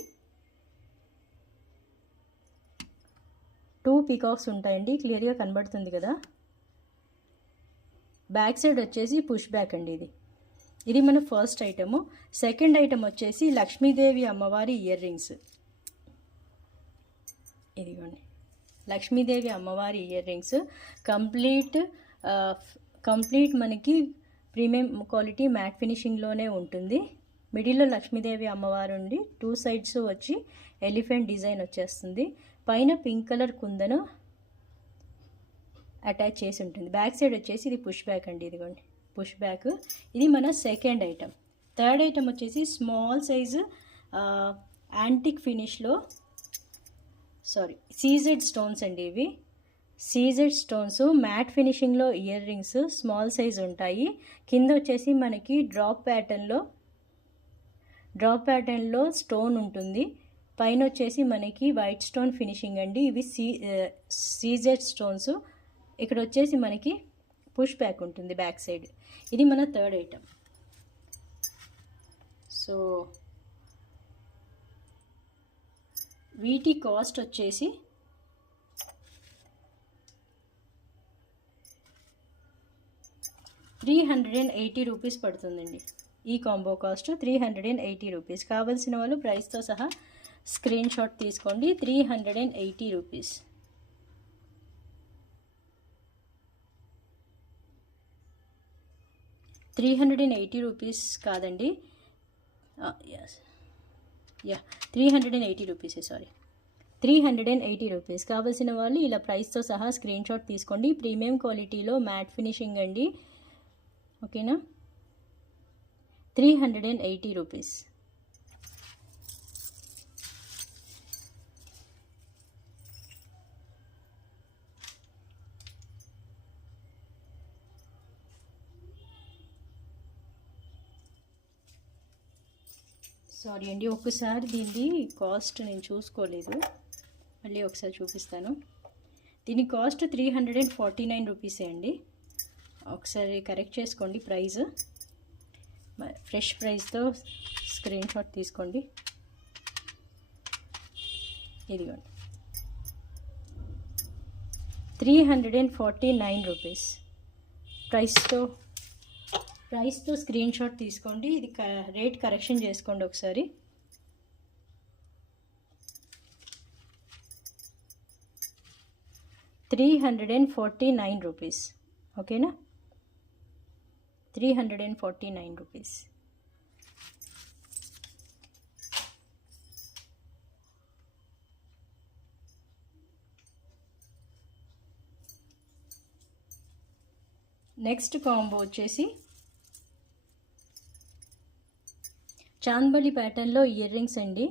2 పికాక్స్ ఉంటాయండి, క్లియర్గా కనబడుతుంది కదా. బ్యాక్ సైడ్ వచ్చేసి పుష్ బ్యాక్ అండి. ఇది మన ఫస్ట్ ఐటము. సెకండ్ ఐటమ్ వచ్చేసి లక్ష్మీదేవి అమ్మవారి ఇయర్ రింగ్స్. ఇదిగోండి, లక్ష్మీదేవి అమ్మవారి ఇయర్ రింగ్స్ కంప్లీట్ మనకి ప్రీమియం క్వాలిటీ మ్యాట్ ఫినిషింగ్లోనే ఉంటుంది. మిడిల్లో లక్ష్మీదేవి అమ్మవారు ఉండి 2 సైడ్స్ వచ్చి ఎలిఫెంట్ డిజైన్ వచ్చేస్తుంది. పైన పింక్ కలర్ కుందను అటాచ్ చేసి ఉంటుంది. బ్యాక్ సైడ్ వచ్చేసి ఇది పుష్ బ్యాక్ అండి. ఇదిగోండి, పుష్ బ్యాక్. ఇది మన సెకండ్ ఐటమ్. థర్డ్ ఐటమ్ వచ్చేసి స్మాల్ సైజు యాంటిక్ ఫినిష్లో సీజెడ్ స్టోన్స్ అండి. ఇవి సీజెడ్ స్టోన్స్ మ్యాట్ ఫినిషింగ్లో ఇయర్ రింగ్స్, స్మాల్ సైజ్ ఉంటాయి. కింద వచ్చేసి మనకి డ్రాప్ ప్యాటర్న్లో స్టోన్ ఉంటుంది. పైన వచ్చేసి మనకి వైట్ స్టోన్ ఫినిషింగ్ అండి. ఇవి సీజెడ్ స్టోన్స్. ఇక్కడ వచ్చేసి మనకి పుష్ బ్యాక్ ఉంటుంది బ్యాక్ సైడ్. ఇది మన థర్డ్ ఐటమ్. సో వీటి కాస్ట్ వచ్చేసి ₹380 పడుతుందండి. ఈ కాంబో కాస్ట్ 380 రూపీస్. కావాల్సిన వాళ్ళు ప్రైస్తో సహా స్క్రీన్ షాట్ తీసుకోండి. 380 రూపీస్. ₹380 కాదండి, 380 రూపీస్. 380 రూపీస్. కావాల్సిన వాళ్ళు ఇలా ప్రైస్తో సహా స్క్రీన్ షాట్ తీసుకోండి. ప్రీమియం క్వాలిటీలో మ్యాట్ ఫినిషింగ్ అండి. ఓకేనా, 380 రూపీస్. సారీ అండి, ఒకసారి దీన్ని కాస్ట్ నేను చూసుకోలేదు, మళ్ళీ ఒకసారి చూపిస్తాను. దీని కాస్ట్ 349 రూపీసే అండి. ఒకసారి కరెక్ట్ చేసుకోండి ప్రైస్, ఫ్రెష్ ప్రైస్తో స్క్రీన్ షాట్ తీసుకోండి. ఇదిగోండి, 349 రూపీస్. ప్రైస్తో స్క్రీన్ షాట్ తీసుకోండి. ఇది రేట్ కరెక్షన్ చేసుకోండి ఒకసారి. ₹349. ఓకేనా, 349 రూపీస్. నెక్స్ట్ కాంబో వచ్చేసి చాంద్బలి ప్యాటర్న్లో ఇయర్ రింగ్స్ అండి.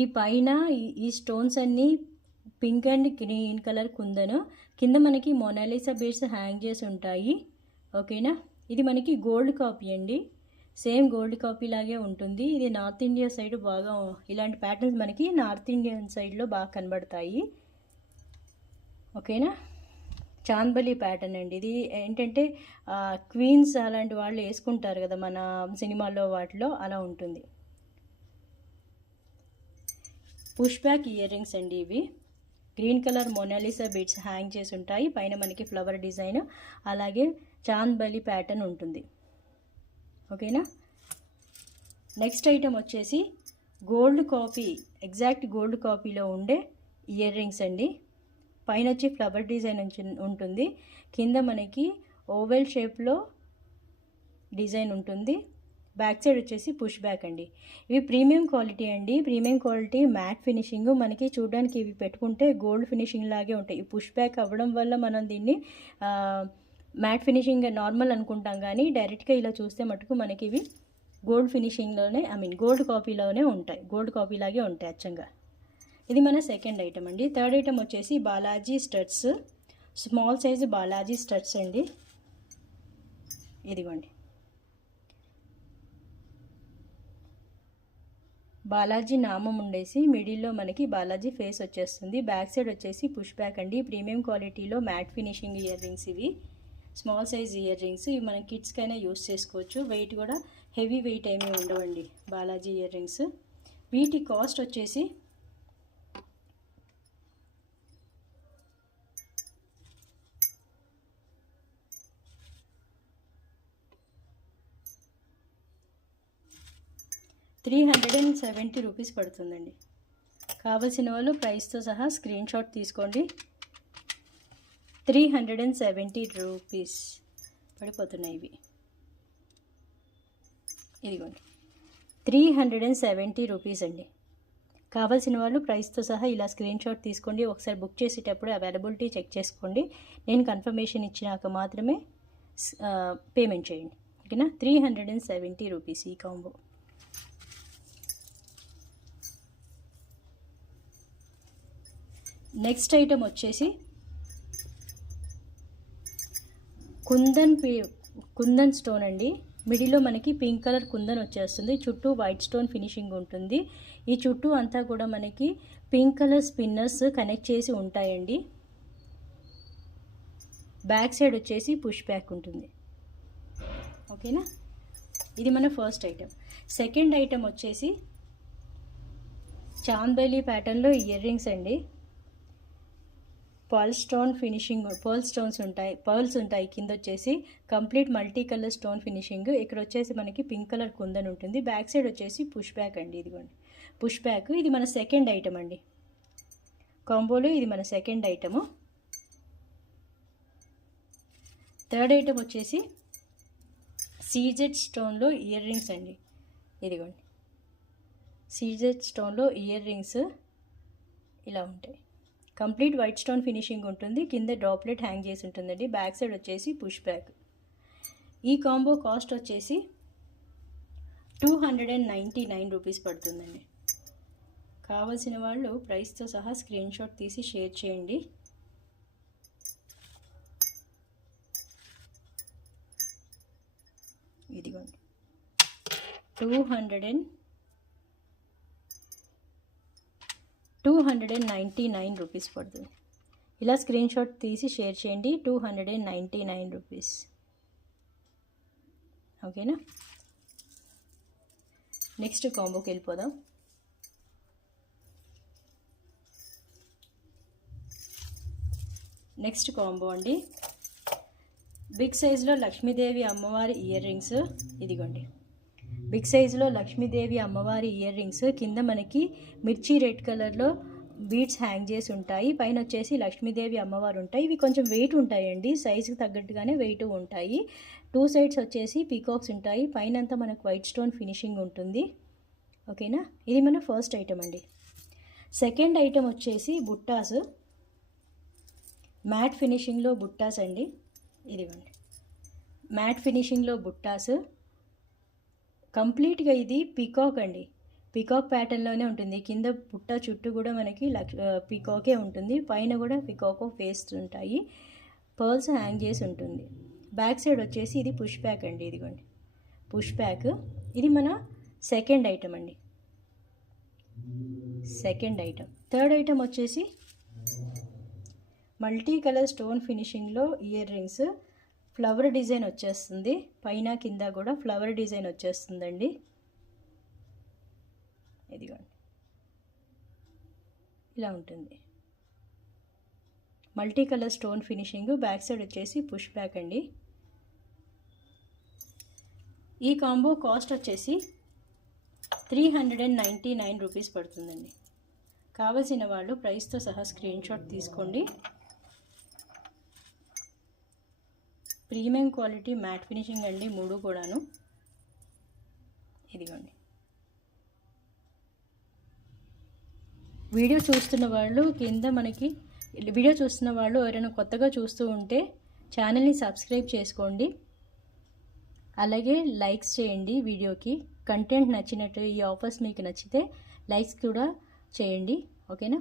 ఈ పైన ఈ స్టోన్స్ అన్నీ పింక్ అండ్ గ్రీన్ కలర్ కుందను, కింద మనకి మొనాలిసా బీడ్స్ హ్యాంగ్ చేసి ఉంటాయి. ఓకేనా, ఇది మనకి గోల్డ్ కాపీ అండి, సేమ్ గోల్డ్ కాపీ లాగే ఉంటుంది. ఇది నార్త్ ఇండియా సైడ్ బాగా ఇలాంటి ప్యాటర్న్స్ మనకి నార్త్ ఇండియన్ సైడ్లో బాగా కనబడతాయి. ఓకేనా, చాంద్బలి ప్యాటర్న్ అండి. ఇది ఏంటంటే క్వీన్స్ అలాంటి వాళ్ళు వేసుకుంటారు కదా మన సినిమాల్లో, వాటిలో అలా ఉంటుంది. పుష్ బ్యాక్ ఇయర్ రింగ్స్ అండి. ఇవి green colour Mona Lisa beads hang చేసి ఉంటాయి. పైన మనకి ఫ్లవర్ డిజైన్, అలాగే చాంద్బలి ప్యాటర్న్ ఉంటుంది. ఓకేనా, నెక్స్ట్ ఐటమ్ వచ్చేసి గోల్డ్ కాపీ, ఎగ్జాక్ట్ గోల్డ్ కాపీలో ఉండే ఇయర్ రింగ్స్ అండి. పైన వచ్చి ఫ్లవర్ డిజైన్ ఉంటుంది, కింద మనకి ఓవెల్ షేప్లో డిజైన్ ఉంటుంది. బ్యాక్ సైడ్ వచ్చేసి పుష్ బ్యాక్ అండి. ఇవి ప్రీమియం క్వాలిటీ అండి. Premium quality matte finishing. మనకి చూడడానికి ఇవి పెట్టుకుంటే గోల్డ్ ఫినిషింగ్ లాగే ఉంటాయి. ఈ పుష్ బ్యాక్ అవ్వడం వల్ల మనం దీన్ని మ్యాట్ ఫినిషింగ్ నార్మల్ అనుకుంటాం, కానీ డైరెక్ట్గా ఇలా చూస్తే మటుకు మనకి ఇవి గోల్డ్ ఫినిషింగ్లోనే గోల్డ్ కాపీలోనే ఉంటాయి. గోల్డ్ కాపీ లాగే ఉంటాయి అచ్చంగా. ఇది మన సెకండ్ ఐటమ్ అండి. థర్డ్ ఐటమ్ వచ్చేసి Balaji studs, small size Balaji studs అండి. ఇదిగోండి, బాలాజీ నామం ఉండేసి మిడిల్లో మనకి బాలాజీ ఫేస్ వచ్చేస్తుంది. బ్యాక్ సైడ్ వచ్చేసి పుష్ బ్యాక్ అండి. ప్రీమియం క్వాలిటీలో మ్యాట్ ఫినిషింగ్ ఇయర్ రింగ్స్ ఇవి. Small size ear rings. ఇవి మనం కిడ్స్కైనా యూస్ చేసుకోవచ్చు. వెయిట్ కూడా హెవీ వెయిట్ ఏమీ ఉండవండి బాలాజీ ఇయర్ రింగ్స్. వీటి కాస్ట్ వచ్చేసి ₹370 పడుతుందండి. కావలసిన వాళ్ళు ప్రైస్తో సహా స్క్రీన్ షాట్ తీసుకోండి. ₹370 పడిపోతున్నాయి ఇవి. ఇదిగోండి, ₹370 అండి. కావాల్సిన వాళ్ళు ప్రైస్తో సహా ఇలా స్క్రీన్ షాట్ తీసుకోండి. ఒకసారి బుక్ చేసేటప్పుడు అవైలబిలిటీ చెక్ చేసుకోండి. నేను కన్ఫర్మేషన్ ఇచ్చినాక మాత్రమే పేమెంట్ చేయండి. ఓకేనా? ₹370 ఈ కాంబో. నెక్స్ట్ ఐటమ్ వచ్చేసి కుందన్ స్టోన్ అండి. మిడిల్లో మనకి పింక్ కలర్ కుందన్ వచ్చేస్తుంది. చుట్టూ వైట్ స్టోన్ ఫినిషింగ్ ఉంటుంది. ఈ చుట్టూ అంతా కూడా మనకి పింక్ కలర్ స్పిన్నర్స్ కనెక్ట్ చేసి ఉంటాయండి. బ్యాక్ సైడ్ వచ్చేసి పుష్ బ్యాక్ ఉంటుంది. ఓకేనా? ఇది మన ఫస్ట్ ఐటమ్. సెకండ్ ఐటమ్ వచ్చేసి చాందబైలి ప్యాటర్న్లో ఇయర్ రింగ్స్ అండి. పర్ల్ స్టోన్ ఫినిషింగ్, పర్ల్స్ ఉంటాయి. కింద వచ్చేసి complete multi colour stone finishing. ఇక్కడ వచ్చేసి మనకి పింక్ కలర్ కుందన్ ఉంటుంది. బ్యాక్ సైడ్ వచ్చేసి పుష్ బ్యాక్ అండి. ఇదిగోండి పుష్ బ్యాక్. ఇది మన సెకండ్ ఐటమ్ అండి కాంబోలో. ఇది మన సెకండ్ ఐటము. థర్డ్ ఐటమ్ వచ్చేసి సీజెడ్ స్టోన్లో ఇయర్ రింగ్స్ అండి. ఇదిగోండి, సీజెడ్ స్టోన్లో ఇయర్ రింగ్స్ ఇలా ఉంటాయి. కంప్లీట్ వైట్ స్టోన్ ఫినిషింగ్ ఉంటుంది. కింద డ్రాప్లెట్ హ్యాంగ్ చేసి ఉంటుందండి. బ్యాక్ సైడ్ వచ్చేసి పుష్ బ్యాక్. ఈ కాంబో కాస్ట్ వచ్చేసి ₹299 పడుతుందండి. కావాల్సిన వాళ్ళు ప్రైస్తో సహా స్క్రీన్ షాట్ తీసి షేర్ చేయండి. ఇదిగోండి, ₹299 పడుతుంది. ఇలా స్క్రీన్ షాట్ తీసి షేర్ చేయండి. ₹299. ఓకేనా? నెక్స్ట్ కాంబోకి వెళ్ళిపోదాం. నెక్స్ట్ కాంబో అండి, బిగ్ సైజులో లక్ష్మీదేవి అమ్మవారి ఇయర్ రింగ్స్. ఇదిగోండి, బిగ్ సైజులో లక్ష్మీదేవి అమ్మవారి ఇయర్ రింగ్స్. కింద మనకి మిర్చి రెడ్ కలర్లో బీడ్స్ హ్యాంగ్ చేసి ఉంటాయి. పైన వచ్చేసి లక్ష్మీదేవి అమ్మవారు ఉంటాయి. ఇవి కొంచెం వెయిట్ ఉంటాయండి. సైజుకి తగ్గట్టుగానే వెయిట్ ఉంటాయి. టూ సైడ్స్ వచ్చేసి పీకాక్స్ ఉంటాయి. పైన అంతా మనకు వైట్ స్టోన్ ఫినిషింగ్ ఉంటుంది. ఓకేనా? ఇది మన ఫస్ట్ ఐటమ్ అండి. సెకండ్ ఐటమ్ వచ్చేసి బుట్టాస్, మ్యాట్ ఫినిషింగ్లో బుట్టాస్ అండి. ఇదిగోండి, మ్యాట్ ఫినిషింగ్లో బుట్టాస్. కంప్లీట్గా ఇది పీకాక్ అండి. పీకాక్ ప్యాటర్న్లోనే ఉంటుంది. కింద బుట్ట చుట్టూ కూడా మనకి పీకాకే ఉంటుంది. పైన కూడా పీకాక్ ఫేస్ ఉంటాయి. పర్ల్స్ హ్యాంగ్ చేసి ఉంటుంది. బ్యాక్ సైడ్ వచ్చేసి ఇది పుష్ బ్యాక్ అండి. ఇదిగోండి పుష్ బ్యాక్. ఇది మన సెకండ్ ఐటమ్ అండి. Second item. థర్డ్ ఐటమ్ వచ్చేసి మల్టీ కలర్ స్టోన్ ఫినిషింగ్లో ఇయర్ రింగ్స్. ఫ్లవర్ డిజైన్ వచ్చేస్తుంది. పైన కింద కూడా ఫ్లవర్ డిజైన్ వచ్చేస్తుందండి. ఇదిగోండి, ఇలా ఉంటుంది. Multi colour stone finishing. Back side వచ్చేసి పుష్ బ్యాక్ అండి. ఈ కాంబో కాస్ట్ వచ్చేసి ₹399 పడుతుందండి. కావలసిన వాళ్ళు ప్రైస్తో సహా స్క్రీన్ షాట్ తీసుకోండి. ప్రీమియం క్వాలిటీ మ్యాట్ ఫినిషింగ్ అండి మూడు కూడాను. ఇదిగోండి. వీడియో చూస్తున్న వాళ్ళు ఎవరైనా కొత్తగా చూస్తూ ఉంటే ఛానల్ని సబ్స్క్రైబ్ చేసుకోండి. అలాగే లైక్స్ చేయండి. వీడియోకి కంటెంట్ నచ్చినట్టు, ఈ ఆఫర్స్ మీకు నచ్చితే లైక్స్ కూడా చేయండి. ఓకేనా?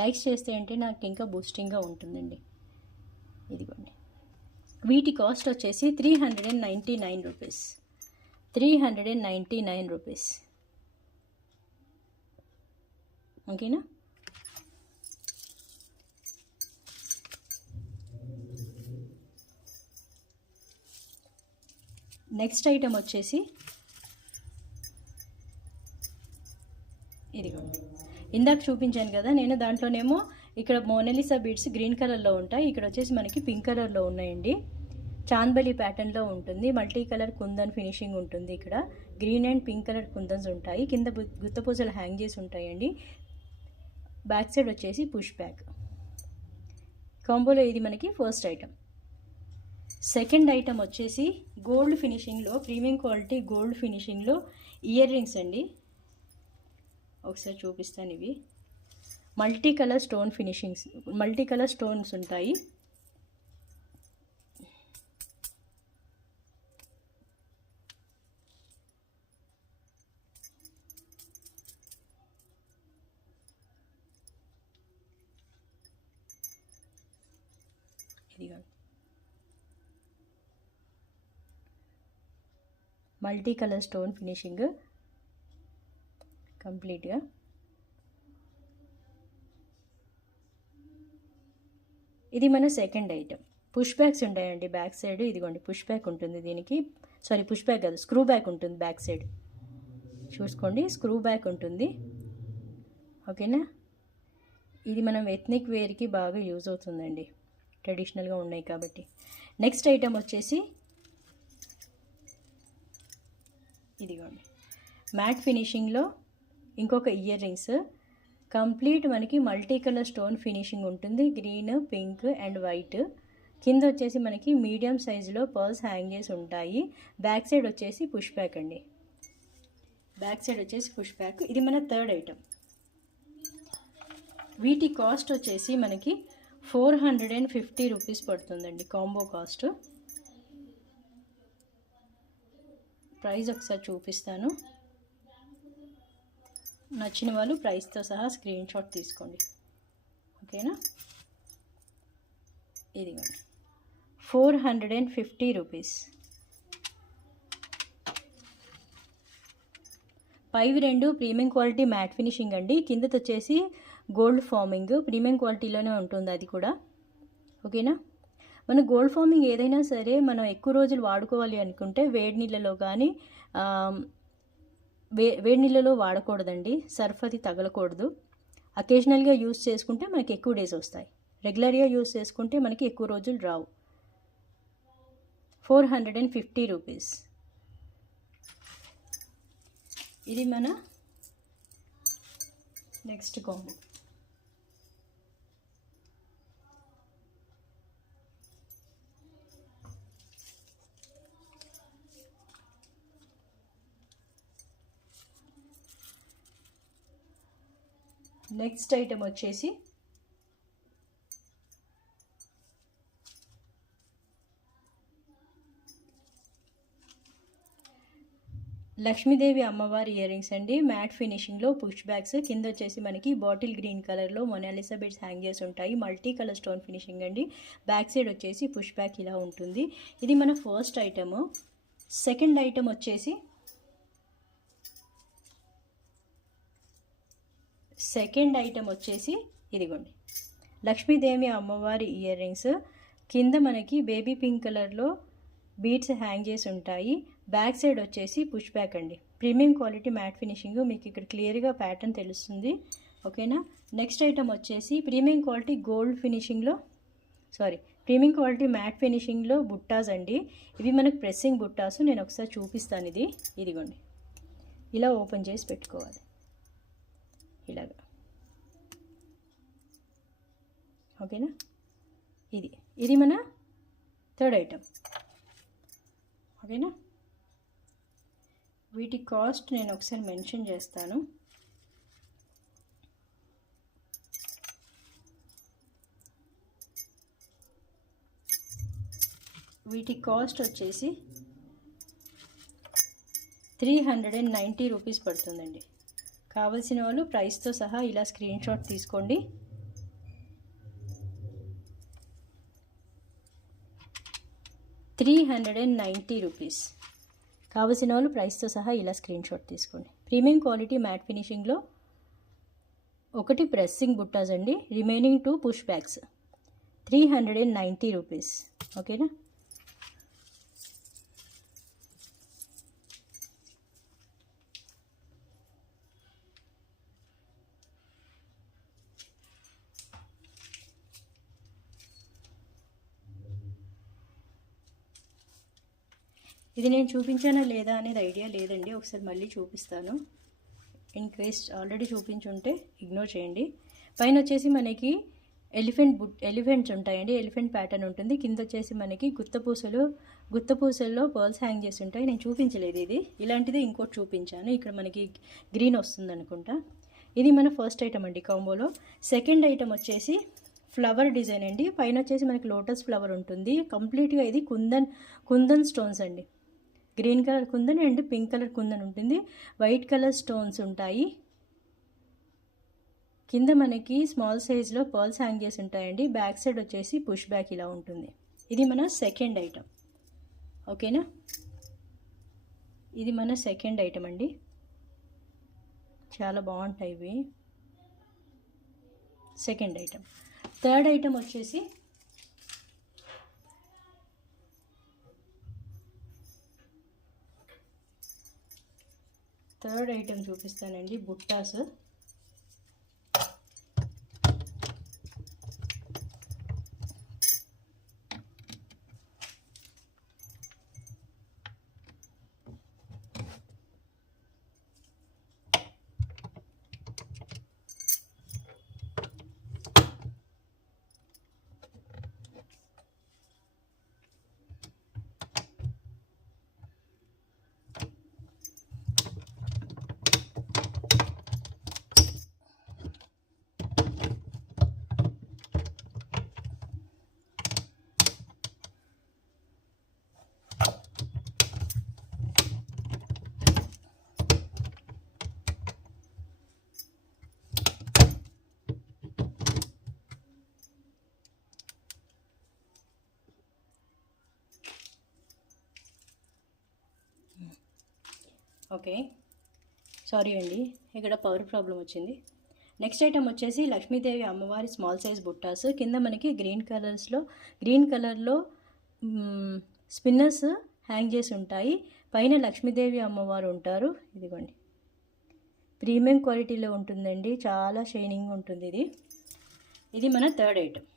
లైక్స్ చేస్తే అంటే నాకు ఇంకా బూస్టింగ్గా ఉంటుందండి. ఇదిగోండి. వీటి కాస్ట్ వచ్చేసి 399 రూపీస్. 399 రూపీస్. ఓకేనా? నెక్స్ట్ ఐటమ్ వచ్చేసి ఇదిగోండి. ఇందాక చూపించాను కదా నేను, దాంట్లోనేమో ఇక్కడ మోనాలిసా బీడ్స్ గ్రీన్ కలర్లో ఉంటాయి. ఇక్కడ వచ్చేసి మనకి పింక్ కలర్లో ఉన్నాయండి. చాంద్బలి ప్యాటర్న్లో ఉంటుంది. మల్టీ కలర్ కుందన్ ఫినిషింగ్ ఉంటుంది. ఇక్కడ green and pink colour kundans ఉంటాయి. కింద గుత్తపూసలు హ్యాంగ్ చేసి ఉంటాయండి. బ్యాక్ సైడ్ వచ్చేసి పుష్ బ్యాక్. కాంబోలో ఇది మనకి ఫస్ట్ ఐటమ్. సెకండ్ ఐటమ్ వచ్చేసి గోల్డ్ ఫినిషింగ్లో, ప్రీమియం క్వాలిటీ గోల్డ్ ఫినిషింగ్లో ఇయర్ రింగ్స్ అండి. ఒకసారి చూపిస్తాను. ఇవి మల్టీ కలర్ స్టోన్స్ ఉంటాయి. ఇదిగోండి. మల్టీ కలర్ స్టోన్ ఫినిషింగ్ కంప్లీట్గా. ఇది మన సెకండ్ ఐటమ్. పుష్ బ్యాక్స్ ఉంటాయండి బ్యాక్ సైడ్. ఇదిగోండి పుష్ బ్యాక్ ఉంటుంది దీనికి. పుష్ బ్యాక్ కాదు, స్క్రూ బ్యాక్ ఉంటుంది బ్యాక్ సైడ్. చూసుకోండి, స్క్రూ బ్యాక్ ఉంటుంది. ఓకేనా? ఇది మనం ఎథ్నిక్ వేర్కి బాగా యూజ్ అవుతుందండి, ట్రెడిషనల్గా ఉన్నాయి కాబట్టి. నెక్స్ట్ ఐటమ్ వచ్చేసి ఇదిగోండి. మ్యాట్ ఫినిషింగ్లో ఇంకొక ఇయర్ రింగ్స్. కంప్లీట్ మనకి మల్టీ కలర్ స్టోన్ ఫినిషింగ్ ఉంటుంది. Green, pink and white. కింద వచ్చేసి మనకి మీడియం సైజులో పర్ల్స్ హ్యాంగ్ చేసి ఉంటాయి. బ్యాక్ సైడ్ వచ్చేసి పుష్ బ్యాక్ అండి. ఇది మన థర్డ్ ఐటమ్. వీటి కాస్ట్ వచ్చేసి మనకి 450 రూపీస్ పడుతుందండి కాంబో కాస్ట్. ప్రైస్ ఒకసారి చూపిస్తాను. నచ్చిన వాళ్ళు ప్రైస్తో సహా స్క్రీన్ షాట్ తీసుకోండి. ఓకేనా? ఇదిగోండి 450 రూపీస్. పైవి రెండు ప్రీమియం క్వాలిటీ మ్యాట్ ఫినిషింగ్ అండి. కిందది వచ్చేసి గోల్డ్ ఫార్మింగ్. ప్రీమియం క్వాలిటీలోనే ఉంటుంది అది కూడా. ఓకేనా? మన గోల్డ్ ఫార్మింగ్ ఏదైనా సరే మనం ఎక్కువ రోజులు వాడుకోవాలి అనుకుంటే వేడి నీళ్ళలో కానీ వేడి నీళ్ళలో వాడకూడదండి. సర్ఫ్ అది తగలకూడదు. అకేషనల్గా యూస్ చేసుకుంటే మనకి ఎక్కువ డేస్ వస్తాయి. రెగ్యులర్గా యూస్ చేసుకుంటే మనకి ఎక్కువ రోజులు రావు. 450 రూపీస్. ఇది మన నెక్స్ట్ కాంబో. నెక్స్ట్ ఐటమ్ వచ్చేసి లక్ష్మీదేవి అమ్మవారి ఇయర్ రింగ్స్ అండి. మ్యాట్ ఫినిషింగ్లో పుష్ బ్యాక్స్. కింద వచ్చేసి మనకి బాటిల్ గ్రీన్ కలర్లో మొనాలిసా బీడ్స్ హ్యాంగ్ చేసి ఉంటాయి. మల్టీ కలర్ స్టోన్ ఫినిషింగ్ అండి. బ్యాక్ సైడ్ వచ్చేసి పుష్ బ్యాక్ ఇలా ఉంటుంది. ఇది మన ఫస్ట్ ఐటమ్. సెకండ్ ఐటమ్ వచ్చేసి ఇదిగోండి లక్ష్మీదేవి అమ్మవారి ఇయర్ రింగ్స్. కింద మనకి బేబీ పింక్ కలర్లో బీడ్స్ హ్యాంగ్ చేసి ఉంటాయి. బ్యాక్ సైడ్ వచ్చేసి పుష్ బ్యాక్ అండి. Premium quality matte finishing. మీకు ఇక్కడ క్లియర్గా ప్యాటర్న్ తెలుస్తుంది. ఓకేనా? నెక్స్ట్ ఐటమ్ వచ్చేసి ప్రీమియం క్వాలిటీ మ్యాట్ ఫినిషింగ్లో బుట్టాస్ అండి. ఇవి మనకు ప్రెస్సింగ్ బుట్టాస్. నేను ఒకసారి చూపిస్తాను. ఇదిగోండి ఇలా ఓపెన్ చేసి పెట్టుకోవాలి ఇలాగా. ఓకేనా? ఇది మన థర్డ్ ఐటమ్. ఓకేనా? వీటి కాస్ట్ నేను ఒకసారి మెన్షన్ చేస్తాను. వీటి కాస్ట్ వచ్చేసి 390 రూపీస్ పడుతుందండి. కావాల్సిన వాళ్ళు ప్రైస్తో సహా ఇలా స్క్రీన్ షాట్ తీసుకోండి. ₹390 కావాల్సిన వాళ్ళు ప్రైస్తో సహా ఇలా స్క్రీన్ షాట్ తీసుకోండి. ప్రీమియం క్వాలిటీ మ్యాట్ ఫినిషింగ్లో ఒకటి ప్రెస్సింగ్ బుట్టాస్ అండి, రిమైనింగ్ 2 పుష్ బ్యాగ్స్. ₹390. ఓకేనా? ఇది నేను చూపించానా లేదా అనేది ఐడియా లేదండి, ఒకసారి మళ్ళీ చూపిస్తాను. ఇన్ కేస్ ఆల్రెడీ చూపించుంటే ఇగ్నోర్ చేయండి. పైన వచ్చేసి మనకి ఎలిఫెంట్స్ ఉంటాయండి, ఎలిఫెంట్ ప్యాటర్న్ ఉంటుంది. కింద వచ్చేసి మనకి గుత్తపూసల్లో పర్ల్స్ హ్యాంగ్ చేసి ఉంటాయి. నేను చూపించలేదు ఇది, ఇలాంటిది ఇంకోటి చూపించాను. ఇక్కడ మనకి గ్రీన్ వస్తుంది అనుకుంటా. ఇది మన ఫస్ట్ ఐటమ్ అండి కాంబోలో. సెకండ్ ఐటమ్ వచ్చేసి ఫ్లవర్ డిజైన్ అండి. పైన వచ్చేసి మనకి లోటస్ ఫ్లవర్ ఉంటుంది. కంప్లీట్గా ఇది కుందన్ స్టోన్స్ అండి. Green colour kundan and pink colour kundan ఉంటుంది. వైట్ కలర్ స్టోన్స్ ఉంటాయి. కింద మనకి స్మాల్ సైజ్లో పర్ల్స్ హ్యాంగ్ చేసి ఉంటాయండి. బ్యాక్ సైడ్ వచ్చేసి పుష్ బ్యాక్ ఇలా ఉంటుంది. ఇది మన సెకండ్ ఐటమ్. ఓకేనా? ఇది మన సెకండ్ ఐటమ్ అండి. చాలా బాగుంటాయి ఇవి. Second item. థర్డ్ ఐటమ్ వచ్చేసి చూపిస్తానండి. బుట్టాస్. ఓకే, సారీ అండి, ఇక్కడ పవర్ ప్రాబ్లం వచ్చింది. నెక్స్ట్ ఐటమ్ వచ్చేసి లక్ష్మీదేవి అమ్మవారి స్మాల్ సైజ్ బుట్టాస్. కింద మనకి గ్రీన్ కలర్లో స్పిన్నర్స్ హ్యాంగ్ చేసి ఉంటాయి. పైన లక్ష్మీదేవి అమ్మవారు ఉంటారు. ఇదిగోండి, ప్రీమియం క్వాలిటీలో ఉంటుందండి, చాలా షైనింగ్ ఉంటుంది. ఇది మన థర్డ్ ఐటమ్.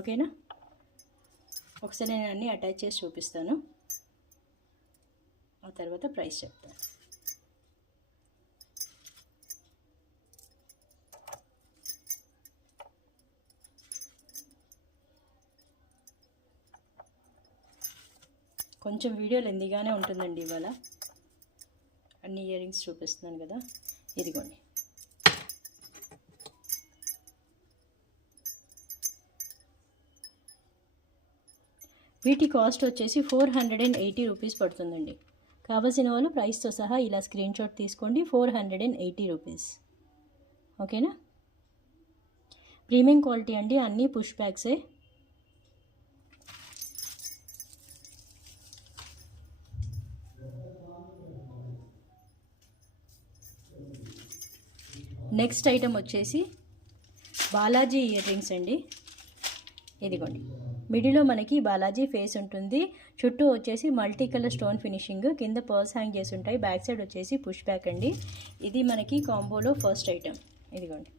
ఓకేనా? ఒకసారి నేను అన్నీ అటాచ్ చేసి చూపిస్తాను, ఆ తర్వాత ప్రైస్ చెప్తాను. కొంచెం వీడియో లెందీగానే ఉంటుందండి ఇవాళ. అన్ని ఇయర్ రింగ్స్ చూపిస్తున్నాను కదా. ఇదిగోండి, వీటి కాస్ట్ వచ్చేసి 480 రూపీస్ పడుతుందండి. కావాల్సిన వాళ్ళు ప్రైస్తో సహా ఇలా స్క్రీన్ షాట్ తీసుకోండి. 480 రూపీస్. ఓకేనా? ప్రీమియం క్వాలిటీ అండి, అన్నీ పుష్ బ్యాగ్సే. నెక్స్ట్ ఐటమ్ వచ్చేసి బాలాజీ ఇయర్ రింగ్స్ అండి. ఇదిగోండి, మిడిల్లో మనకి బాలాజీ ఫేస్ ఉంటుంది. చుట్టూ వచ్చేసి మల్టీ కలర్ స్టోన్ ఫినిషింగ్, కింద పర్ల్స్ హ్యాంగ్ చేసి ఉంటాయి. బ్యాక్ సైడ్ వచ్చేసి పుష్ బ్యాక్ అండి. ఇది మనకి కాంబోలో ఫస్ట్ ఐటమ్. ఇదిగోండి,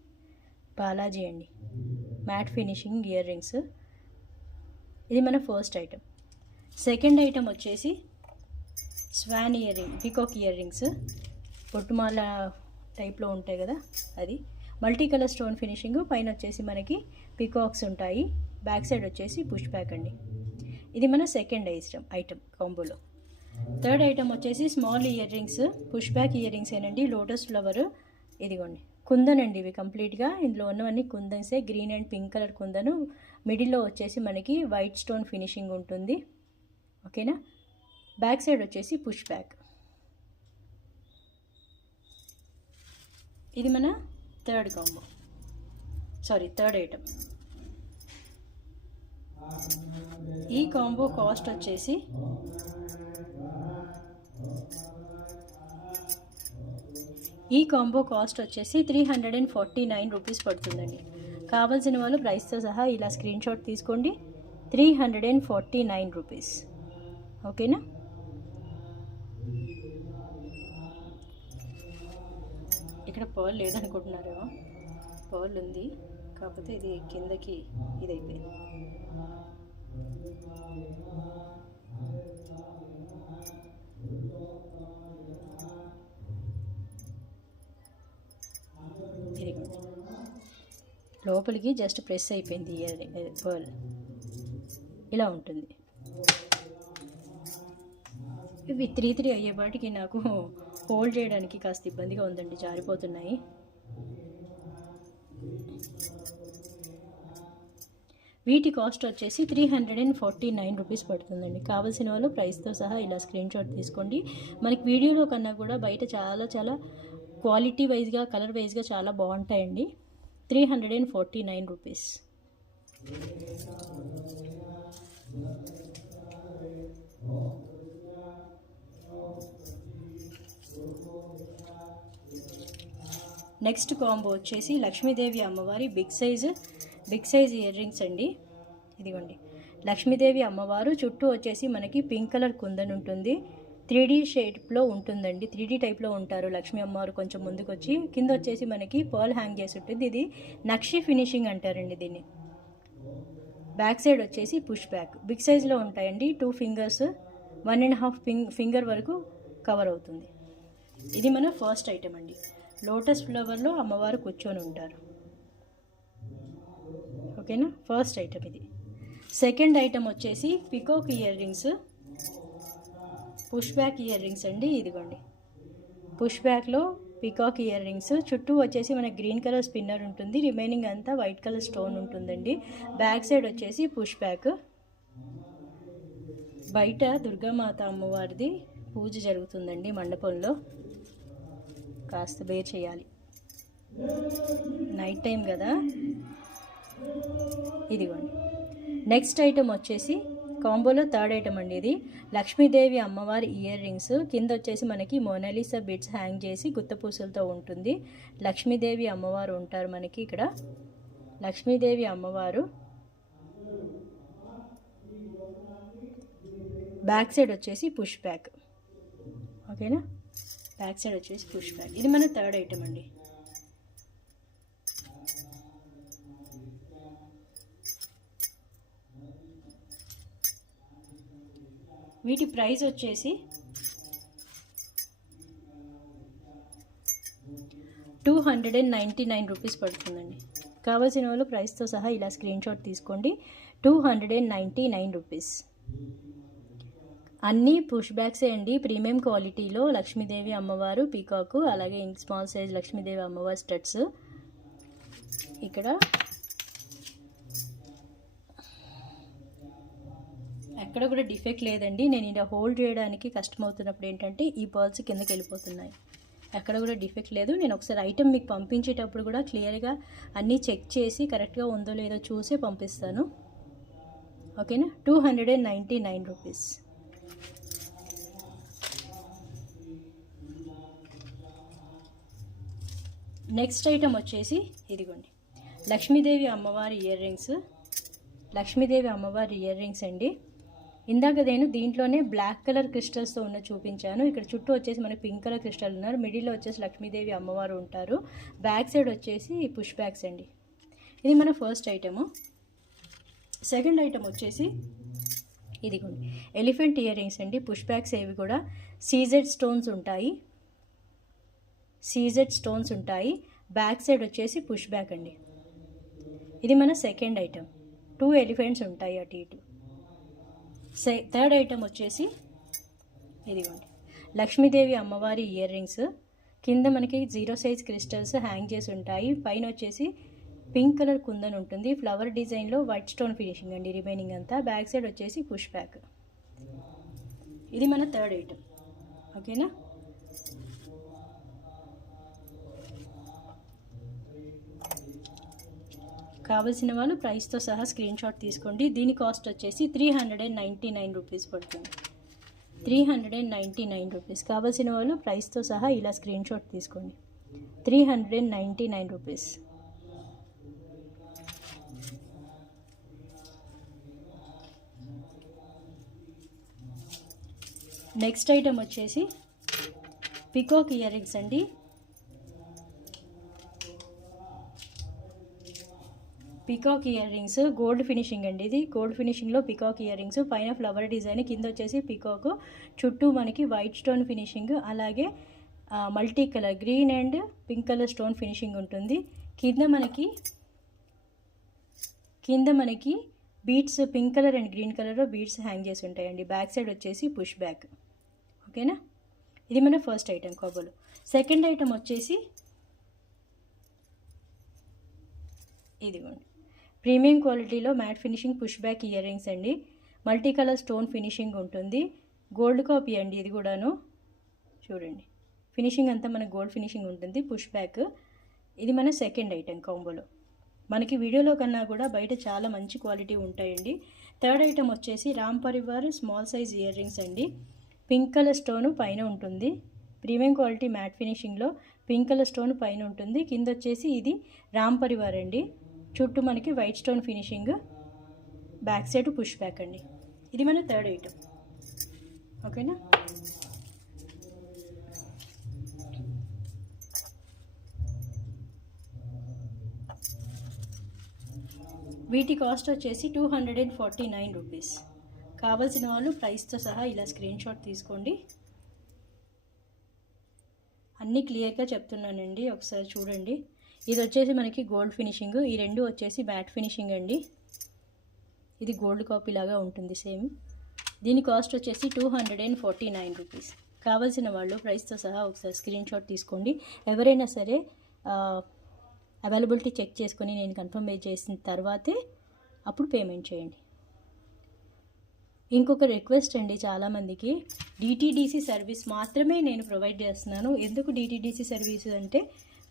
బాలాజీ అండి, మ్యాట్ ఫినిషింగ్ ఇయర్ రింగ్స్. ఇది మన ఫస్ట్ ఐటమ్. సెకండ్ ఐటమ్ వచ్చేసి swan ear ring, peacock year rings, పొట్టుమాల టైప్లో ఉంటాయి కదా, అది మల్టీ కలర్ స్టోన్ ఫినిషింగ్. పైన వచ్చేసి మనకి పీకాక్స్ ఉంటాయి. బ్యాక్ సైడ్ వచ్చేసి పుష్ బ్యాక్ అండి. ఇది మన సెకండ్ ఐటమ్ కాంబోలో. థర్డ్ ఐటమ్ వచ్చేసి small ear rings, push back ear rings ఏనండి, లోటస్ ఫ్లవర్. ఇదిగోండి కుందన్ అండి ఇవి కంప్లీట్గా. ఇందులో ఉన్నవన్నీ కుందన్సే, గ్రీన్ అండ్ పింక్ కలర్ కుందను. మిడిల్లో వచ్చేసి మనకి వైట్ స్టోన్ ఫినిషింగ్ ఉంటుంది. ఓకేనా. బ్యాక్ సైడ్ వచ్చేసి పుష్ బ్యాక్. ఇది మన థర్డ్ ఐటమ్. ఈ కాంబో కాస్ట్ వచ్చేసి ఈ కాంబో కాస్ట్ వచ్చేసి 349 రూపీస్ పడుతుందండి. కావాల్సిన వాళ్ళు ప్రైస్తో సహా ఇలా స్క్రీన్ షాట్ తీసుకోండి. 349 రూపీస్. ఓకేనా. ఇక్కడ పర్ల్ లేదనుకుంటున్నారేమో, పర్ల్ ఉంది, కాకపోతే ఇది కిందకి ఇదైపోయింది. లోపలికి జస్ట్ ప్రెస్ అయిపోయింది పర్ల్. ఇలా ఉంటుంది. ఇవి 3 అయ్యేపాటికి నాకు హోల్డ్ చేయడానికి కాస్త ఇబ్బందిగా ఉందండి, జారిపోతున్నాయి. వీటి కాస్ట్ వచ్చేసి 349 రూపీస్ పడుతుందండి. కావాల్సిన వాళ్ళు ప్రైస్తో సహా ఇలా స్క్రీన్ షాట్ తీసుకోండి. మనకి వీడియోలో కన్నా కూడా బయట చాలా చాలా క్వాలిటీ వైజ్గా, కలర్ వైజ్గా చాలా బాగుంటాయండి. 349 రూపీస్. నెక్స్ట్ కాంబో వచ్చేసి లక్ష్మీదేవి అమ్మవారి బిగ్ సైజ్ ఇయర్ రింగ్స్ అండి. ఇదిగోండి లక్ష్మీదేవి అమ్మవారు చుట్టూ వచ్చేసి మనకి పింక్ కలర్ కుందన్ ఉంటుంది. 3D షేప్లో ఉంటుందండి, 3D టైప్లో ఉంటారు లక్ష్మీ అమ్మవారు. కొంచెం ముందుకు వచ్చి కింద వచ్చేసి మనకి పర్ల్ హ్యాంగ్ చేసి ఉంటుంది. ఇది నక్షి ఫినిషింగ్ అంటారండి దీన్ని. బ్యాక్ సైడ్ వచ్చేసి పుష్ బ్యాక్. బిగ్ సైజ్లో ఉంటాయండి. 2 ఫింగర్స్, 1.5 ఫింగర్ వరకు కవర్ అవుతుంది. ఇది మన ఫస్ట్ ఐటమ్ అండి. లోటస్ ఫ్లవర్లో అమ్మవారు కూర్చొని ఉంటారు. ఓకేనా. ఫస్ట్ ఐటమ్ ఇది. సెకండ్ ఐటమ్ వచ్చేసి peacock ear rings, push back ear rings అండి. ఇదిగోండి పుష్ బ్యాక్లో పికాక్ ఇయర్ రింగ్స్. చుట్టూ వచ్చేసి మనకి గ్రీన్ కలర్ స్పిన్నర్ ఉంటుంది, రిమైనింగ్ అంతా వైట్ కలర్ స్టోన్ ఉంటుందండి. బ్యాక్ సైడ్ వచ్చేసి పుష్ బ్యాక్. బయట దుర్గామాత అమ్మవారిది పూజ జరుగుతుందండి మండపంలో. కాస్త బేర్ చేయాలి, నైట్ టైం కదా. ఇదిగోండి నెక్స్ట్ ఐటమ్ వచ్చేసి కాంబోలో థర్డ్ ఐటమ్ అండి. ఇది లక్ష్మీదేవి అమ్మవారి ఇయర్ రింగ్స్. కింద వచ్చేసి మనకి మోనాలిసా బిట్స్ హ్యాంగ్ చేసి గుత్తపూసలతో ఉంటుంది. లక్ష్మీదేవి అమ్మవారు ఉంటారు మనకి ఇక్కడ. లక్ష్మీదేవి అమ్మవారు. బ్యాక్ సైడ్ వచ్చేసి పుష్ బ్యాక్. ఓకేనా. బ్యాక్ సైడ్ వచ్చేసి పుష్ బ్యాక్. ఇది మన థర్డ్ ఐటమ్ అండి. వీటి ప్రైస్ వచ్చేసి 299 రూపీస్ పడుతుందండి. కావాల్సిన వాళ్ళు ప్రైస్తో సహా ఇలా స్క్రీన్ షాట్ తీసుకోండి. 299 రూపీస్. అన్నీ పుష్ బ్యాక్సే అండి, ప్రీమియం క్వాలిటీలో. లక్ష్మీదేవి అమ్మవారు పీకాకు, అలాగే స్మాల్ సైజ్ లక్ష్మీదేవి అమ్మవారి స్టడ్స్. ఇక్కడ ఎక్కడ కూడా డిఫెక్ట్ లేదండి. నేను ఇలా హోల్డ్ చేయడానికి కష్టమవుతున్నప్పుడు ఏంటంటే ఈ పర్ల్స్ కిందకి వెళ్ళిపోతున్నాయి. ఎక్కడ కూడా డిఫెక్ట్ లేదు. నేను ఒకసారి ఐటెం మీకు పంపించేటప్పుడు కూడా క్లియర్గా అన్నీ చెక్ చేసి కరెక్ట్గా ఉందో లేదో చూసే పంపిస్తాను. ఓకేనా. 299 రూపీస్. నెక్స్ట్ ఐటమ్ వచ్చేసి ఇదిగోండి లక్ష్మీదేవి అమ్మవారి ఇయర్ రింగ్స్. లక్ష్మీదేవి అమ్మవారి ఇయర్ రింగ్స్ అండి. ఇందాక నేను దీంట్లోనే బ్లాక్ కలర్ క్రిస్టల్స్తో ఉన్న చూపించాను. ఇక్కడ చుట్టూ వచ్చేసి మనకి పింక్ కలర్ క్రిస్టల్ ఉన్నారు. మిడిల్లో వచ్చేసి లక్ష్మీదేవి అమ్మవారు ఉంటారు. బ్యాక్ సైడ్ వచ్చేసి పుష్ బ్యాక్స్ అండి. ఇది మన ఫస్ట్ ఐటము. సెకండ్ ఐటమ్ వచ్చేసి ఇదిగోండి ఎలిఫెంట్ ఇయర్ రింగ్స్ అండి. పుష్ బ్యాక్స్ ఏవి కూడా సీజెడ్ స్టోన్స్ ఉంటాయి. బ్యాక్ సైడ్ వచ్చేసి పుష్ బ్యాక్ అండి. ఇది మన సెకండ్ ఐటమ్. 2 ఎలిఫెంట్స్ ఉంటాయి అటు ఇటు. థర్డ్ ఐటమ్ వచ్చేసి ఇదిగోండి లక్ష్మీదేవి అమ్మవారి ఇయర్ రింగ్స్, కింద మనకి 0 సైజ్ క్రిస్టల్స్ హ్యాంగ్ చేసి ఉంటాయి. పైన వచ్చేసి పింక్ కలర్ కుందన్ ఉంటుంది, ఫ్లవర్ డిజైన్లో వైట్ స్టోన్ ఫినిషింగ్ అండి రిమైనింగ్ అంతా. బ్యాక్ సైడ్ వచ్చేసి పుష్ బ్యాక్. ఇది మన థర్డ్ ఐటమ్. ఓకేనా. కావలసిన వాళ్ళు ప్రైస్తో సహా స్క్రీన్ షాట్ తీసుకోండి. దీని కాస్ట్ వచ్చేసి 399 రూపీస్ పడుతుంది. 399 రూపీస్. కావలసిన వాళ్ళు ప్రైస్తో సహా ఇలా స్క్రీన్ షాట్ తీసుకోండి. 399 రూపీస్. నెక్స్ట్ ఐటమ్ వచ్చేసి పికాక్ ఇయర్ రింగ్స్ అండి. Peacock ear rings gold finishing అండి. ఇది గోల్డ్ ఫినిషింగ్లో పికాక్ ఇయర్ రింగ్స్, పైన ఫ్లవర్ డిజైన్, కింద వచ్చేసి పికాక్, చుట్టూ మనకి వైట్ స్టోన్ ఫినిషింగ్, అలాగే multi colour green and pink colour stone finishing ఉంటుంది. కింద మనకి beads pink colour and green కలర్లో బీడ్స్ హ్యాంగ్ చేసి ఉంటాయండి. బ్యాక్ సైడ్ వచ్చేసి పుష్ బ్యాక్. ఓకేనా. ఇది మన ఫస్ట్ ఐటమ్ కాబోలు. సెకండ్ ఐటమ్ వచ్చేసి ఇదిగోండి ప్రీమియం క్వాలిటీలో matte finishing push back ear rings అండి. మల్టీ కలర్ స్టోన్ ఫినిషింగ్ ఉంటుంది. గోల్డ్ కాపీ అండి ఇది కూడాను. చూడండి ఫినిషింగ్ అంతా మన గోల్డ్ ఫినిషింగ్ ఉంటుంది, పుష్ బ్యాక్. ఇది మన సెకండ్ ఐటమ్ కాంబోలో. మనకి వీడియోలో కన్నా కూడా బయట చాలా మంచి క్వాలిటీ ఉంటాయండి. థర్డ్ ఐటమ్ వచ్చేసి Ram Parivar small size ear rings అండి. పింక్ కలర్ స్టోన్ పైన ఉంటుంది. ప్రీమియం క్వాలిటీ మ్యాట్ ఫినిషింగ్లో పింక్ కలర్ స్టోన్ పైన ఉంటుంది. కింద వచ్చేసి ఇది రామ్ పరివార్ అండి. చుట్టూ మనకి white stone finishing, back side push back అండి. ఇది మన థర్డ్ ఐటమ్. ఓకేనా. వీటి కాస్ట్ వచ్చేసి 249 రూపీస్. కావాల్సిన వాళ్ళు ప్రైస్తో సహా ఇలా స్క్రీన్ షాట్ తీసుకోండి. అన్నీ క్లియర్గా చెప్తున్నానండి, ఒకసారి చూడండి. ఇది వచ్చేసి మనకి గోల్డ్ ఫినిషింగ్, ఈ రెండు వచ్చేసి మ్యాట్ ఫినిషింగ్ అండి. ఇది గోల్డ్ కాపీ లాగా ఉంటుంది సేమ్. దీని కాస్ట్ వచ్చేసి 249 రూపీస్. కావాల్సిన వాళ్ళు ప్రైస్తో సహా ఒకసారి స్క్రీన్ షాట్ తీసుకోండి. ఎవరైనా సరే అవైలబిలిటీ చెక్ చేసుకొని నేను కన్ఫర్మ్ చేసిన తర్వాతే అప్పుడు పేమెంట్ చేయండి. ఇంకొక రిక్వెస్ట్ అండి, చాలామందికి డిటిడిసి సర్వీస్ మాత్రమే నేను ప్రొవైడ్ చేస్తున్నాను. ఎందుకు డిటిడిసి సర్వీస్ అంటే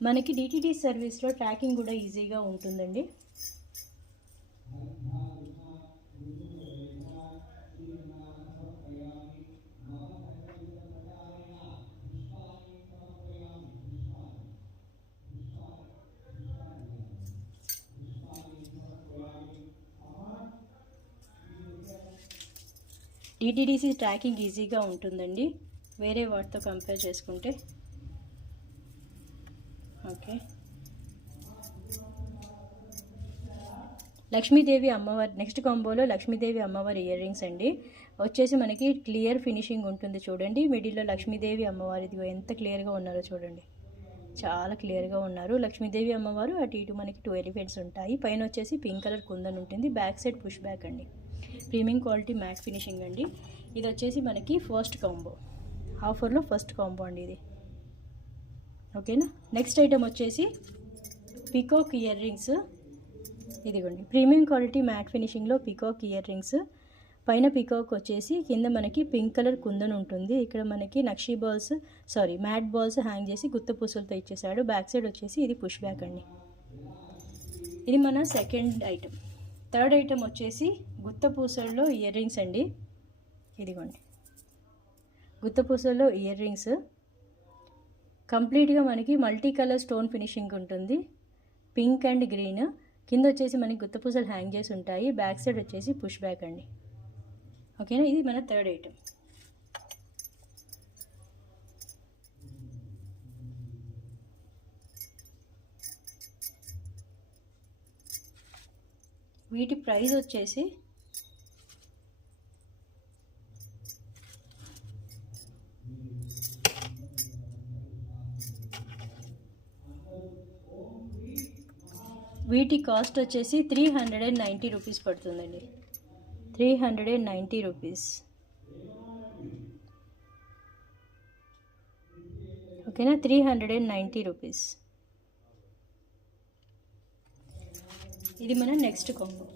మనకి డిటిడిసి సర్వీస్లో ట్రాకింగ్ కూడా ఈజీగా ఉంటుందండి. డిటిడిసి ట్రాకింగ్ ఈజీగా ఉంటుందండి వేరే వాటితో కంపేర్ చేసుకుంటే. ఓకే. లక్ష్మీదేవి అమ్మవారి నెక్స్ట్ కాంబోలో లక్ష్మీదేవి అమ్మవారి ఇయర్ రింగ్స్ అండి. వచ్చేసి మనకి క్లియర్ ఫినిషింగ్ ఉంటుంది. చూడండి మిడిల్లో లక్ష్మీదేవి అమ్మవారిది ఎంత క్లియర్గా ఉన్నారో చూడండి, చాలా క్లియర్గా ఉన్నారు. లక్ష్మీదేవి అమ్మవారు అటు ఇటు మనకి 2 ఎలిఫెంట్స్ ఉంటాయి. పైన వచ్చేసి పింక్ కలర్ కుందన్ ఉంటుంది. బ్యాక్ సైడ్ పుష్ బ్యాక్ అండి. ప్రీమియం క్వాలిటీ మ్యాట్ ఫినిషింగ్ అండి. ఇది వచ్చేసి మనకి ఫస్ట్ కాంబో, ఆఫర్లో ఫస్ట్ కాంబో అండి ఇది. ఓకేనా. నెక్స్ట్ ఐటమ్ వచ్చేసి పికాక్ ఇయర్ రింగ్స్. ఇదిగోండి ప్రీమియం క్వాలిటీ మ్యాట్ ఫినిషింగ్లో పికాక్ ఇయర్ రింగ్స్. పైన పికాక్ వచ్చేసి కింద మనకి పింక్ కలర్ కుందన్ ఉంటుంది. ఇక్కడ మనకి nakshi balls matte balls hang చేసి గుత్త పూసలతో ఇచ్చేసాడు. బ్యాక్ సైడ్ వచ్చేసి ఇది పుష్ బ్యాక్ అండి. ఇది మన సెకండ్ ఐటమ్. థర్డ్ ఐటమ్ వచ్చేసి గుత్త పూసల్లో ఇయర్ రింగ్స్ అండి. ఇదిగోండి గుత్త పూసల్లో ఇయర్ రింగ్స్. కంప్లీట్గా మనకి మల్టీ కలర్ స్టోన్ ఫినిషింగ్ ఉంటుంది. Pink and green. కింద వచ్చేసి మనకి గుత్త పూసలు హ్యాంగ్ చేసి ఉంటాయి. బ్యాక్ సైడ్ వచ్చేసి పుష్ బ్యాక్ అండి. ఓకేనా. ఇది మన థర్డ్ ఐటమ్. వీటి ప్రైస్ వచ్చేసి వీటి కాస్ట్ వచ్చేసి 390 రూపీస్ పడుతుందండి. 390 రూపీస్. ఓకేనా, 390 రూపీస్. ఇది మన నెక్స్ట్ కాంబో.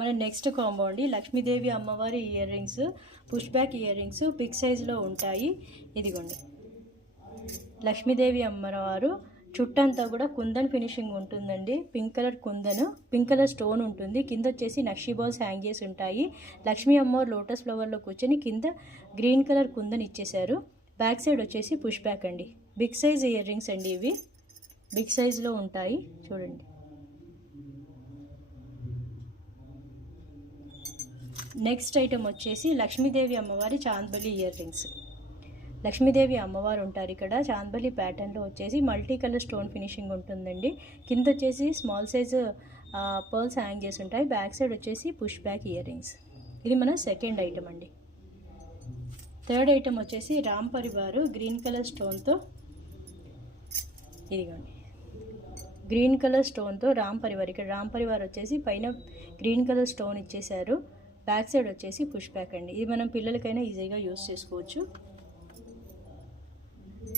మన నెక్స్ట్ కాంబో అండి, లక్ష్మీదేవి అమ్మవారి ear rings, push back ear rings big సైజులో ఉంటాయి. ఇదిగోండి, లక్ష్మీదేవి అమ్మవారు చుట్టంతా కూడా కుందన్ ఫినిషింగ్ ఉంటుందండి. Pink colour kundan, pink colour stone ఉంటుంది. కింద వచ్చేసి నక్షీ బాల్స్ హ్యాంగ్ చేసి ఉంటాయి. లక్ష్మీ అమ్మవారు లోటస్ ఫ్లవర్లో కూర్చొని కింద గ్రీన్ కలర్ కుందన్ ఇచ్చేశారు. బ్యాక్ సైడ్ వచ్చేసి పుష్ బ్యాక్ అండి. బిగ్ సైజ్ ఇయర్ రింగ్స్ అండి, ఇవి బిగ్ సైజులో ఉంటాయి. చూడండి, నెక్స్ట్ ఐటమ్ వచ్చేసి లక్ష్మీదేవి అమ్మవారి చాంద్బలి ఇయర్ రింగ్స్. లక్ష్మీదేవి అమ్మవారు ఉంటారు ఇక్కడ. చాంద్బలి ప్యాటర్న్లో వచ్చేసి మల్టీ కలర్ స్టోన్ ఫినిషింగ్ ఉంటుందండి. కింద వచ్చేసి స్మాల్ సైజు పర్ల్స్ హ్యాంగ్ చేసి ఉంటాయి. బ్యాక్ సైడ్ వచ్చేసి పుష్ బ్యాక్ ఇయర్ రింగ్స్. ఇది మన సెకండ్ ఐటమ్ అండి. థర్డ్ ఐటమ్ వచ్చేసి రామ్ పరివారు గ్రీన్ కలర్ స్టోన్తో, ఇదిగోండి గ్రీన్ కలర్ స్టోన్తో రామ్ పరివార్. ఇక్కడ రామ్ పరివార్ వచ్చేసి పైన గ్రీన్ కలర్ స్టోన్ ఇచ్చేశారు. బ్యాక్ సైడ్ వచ్చేసి పుష్ బ్యాక్ అండి. ఇది మనం పిల్లలకైనా ఈజీగా యూస్ చేసుకోవచ్చు.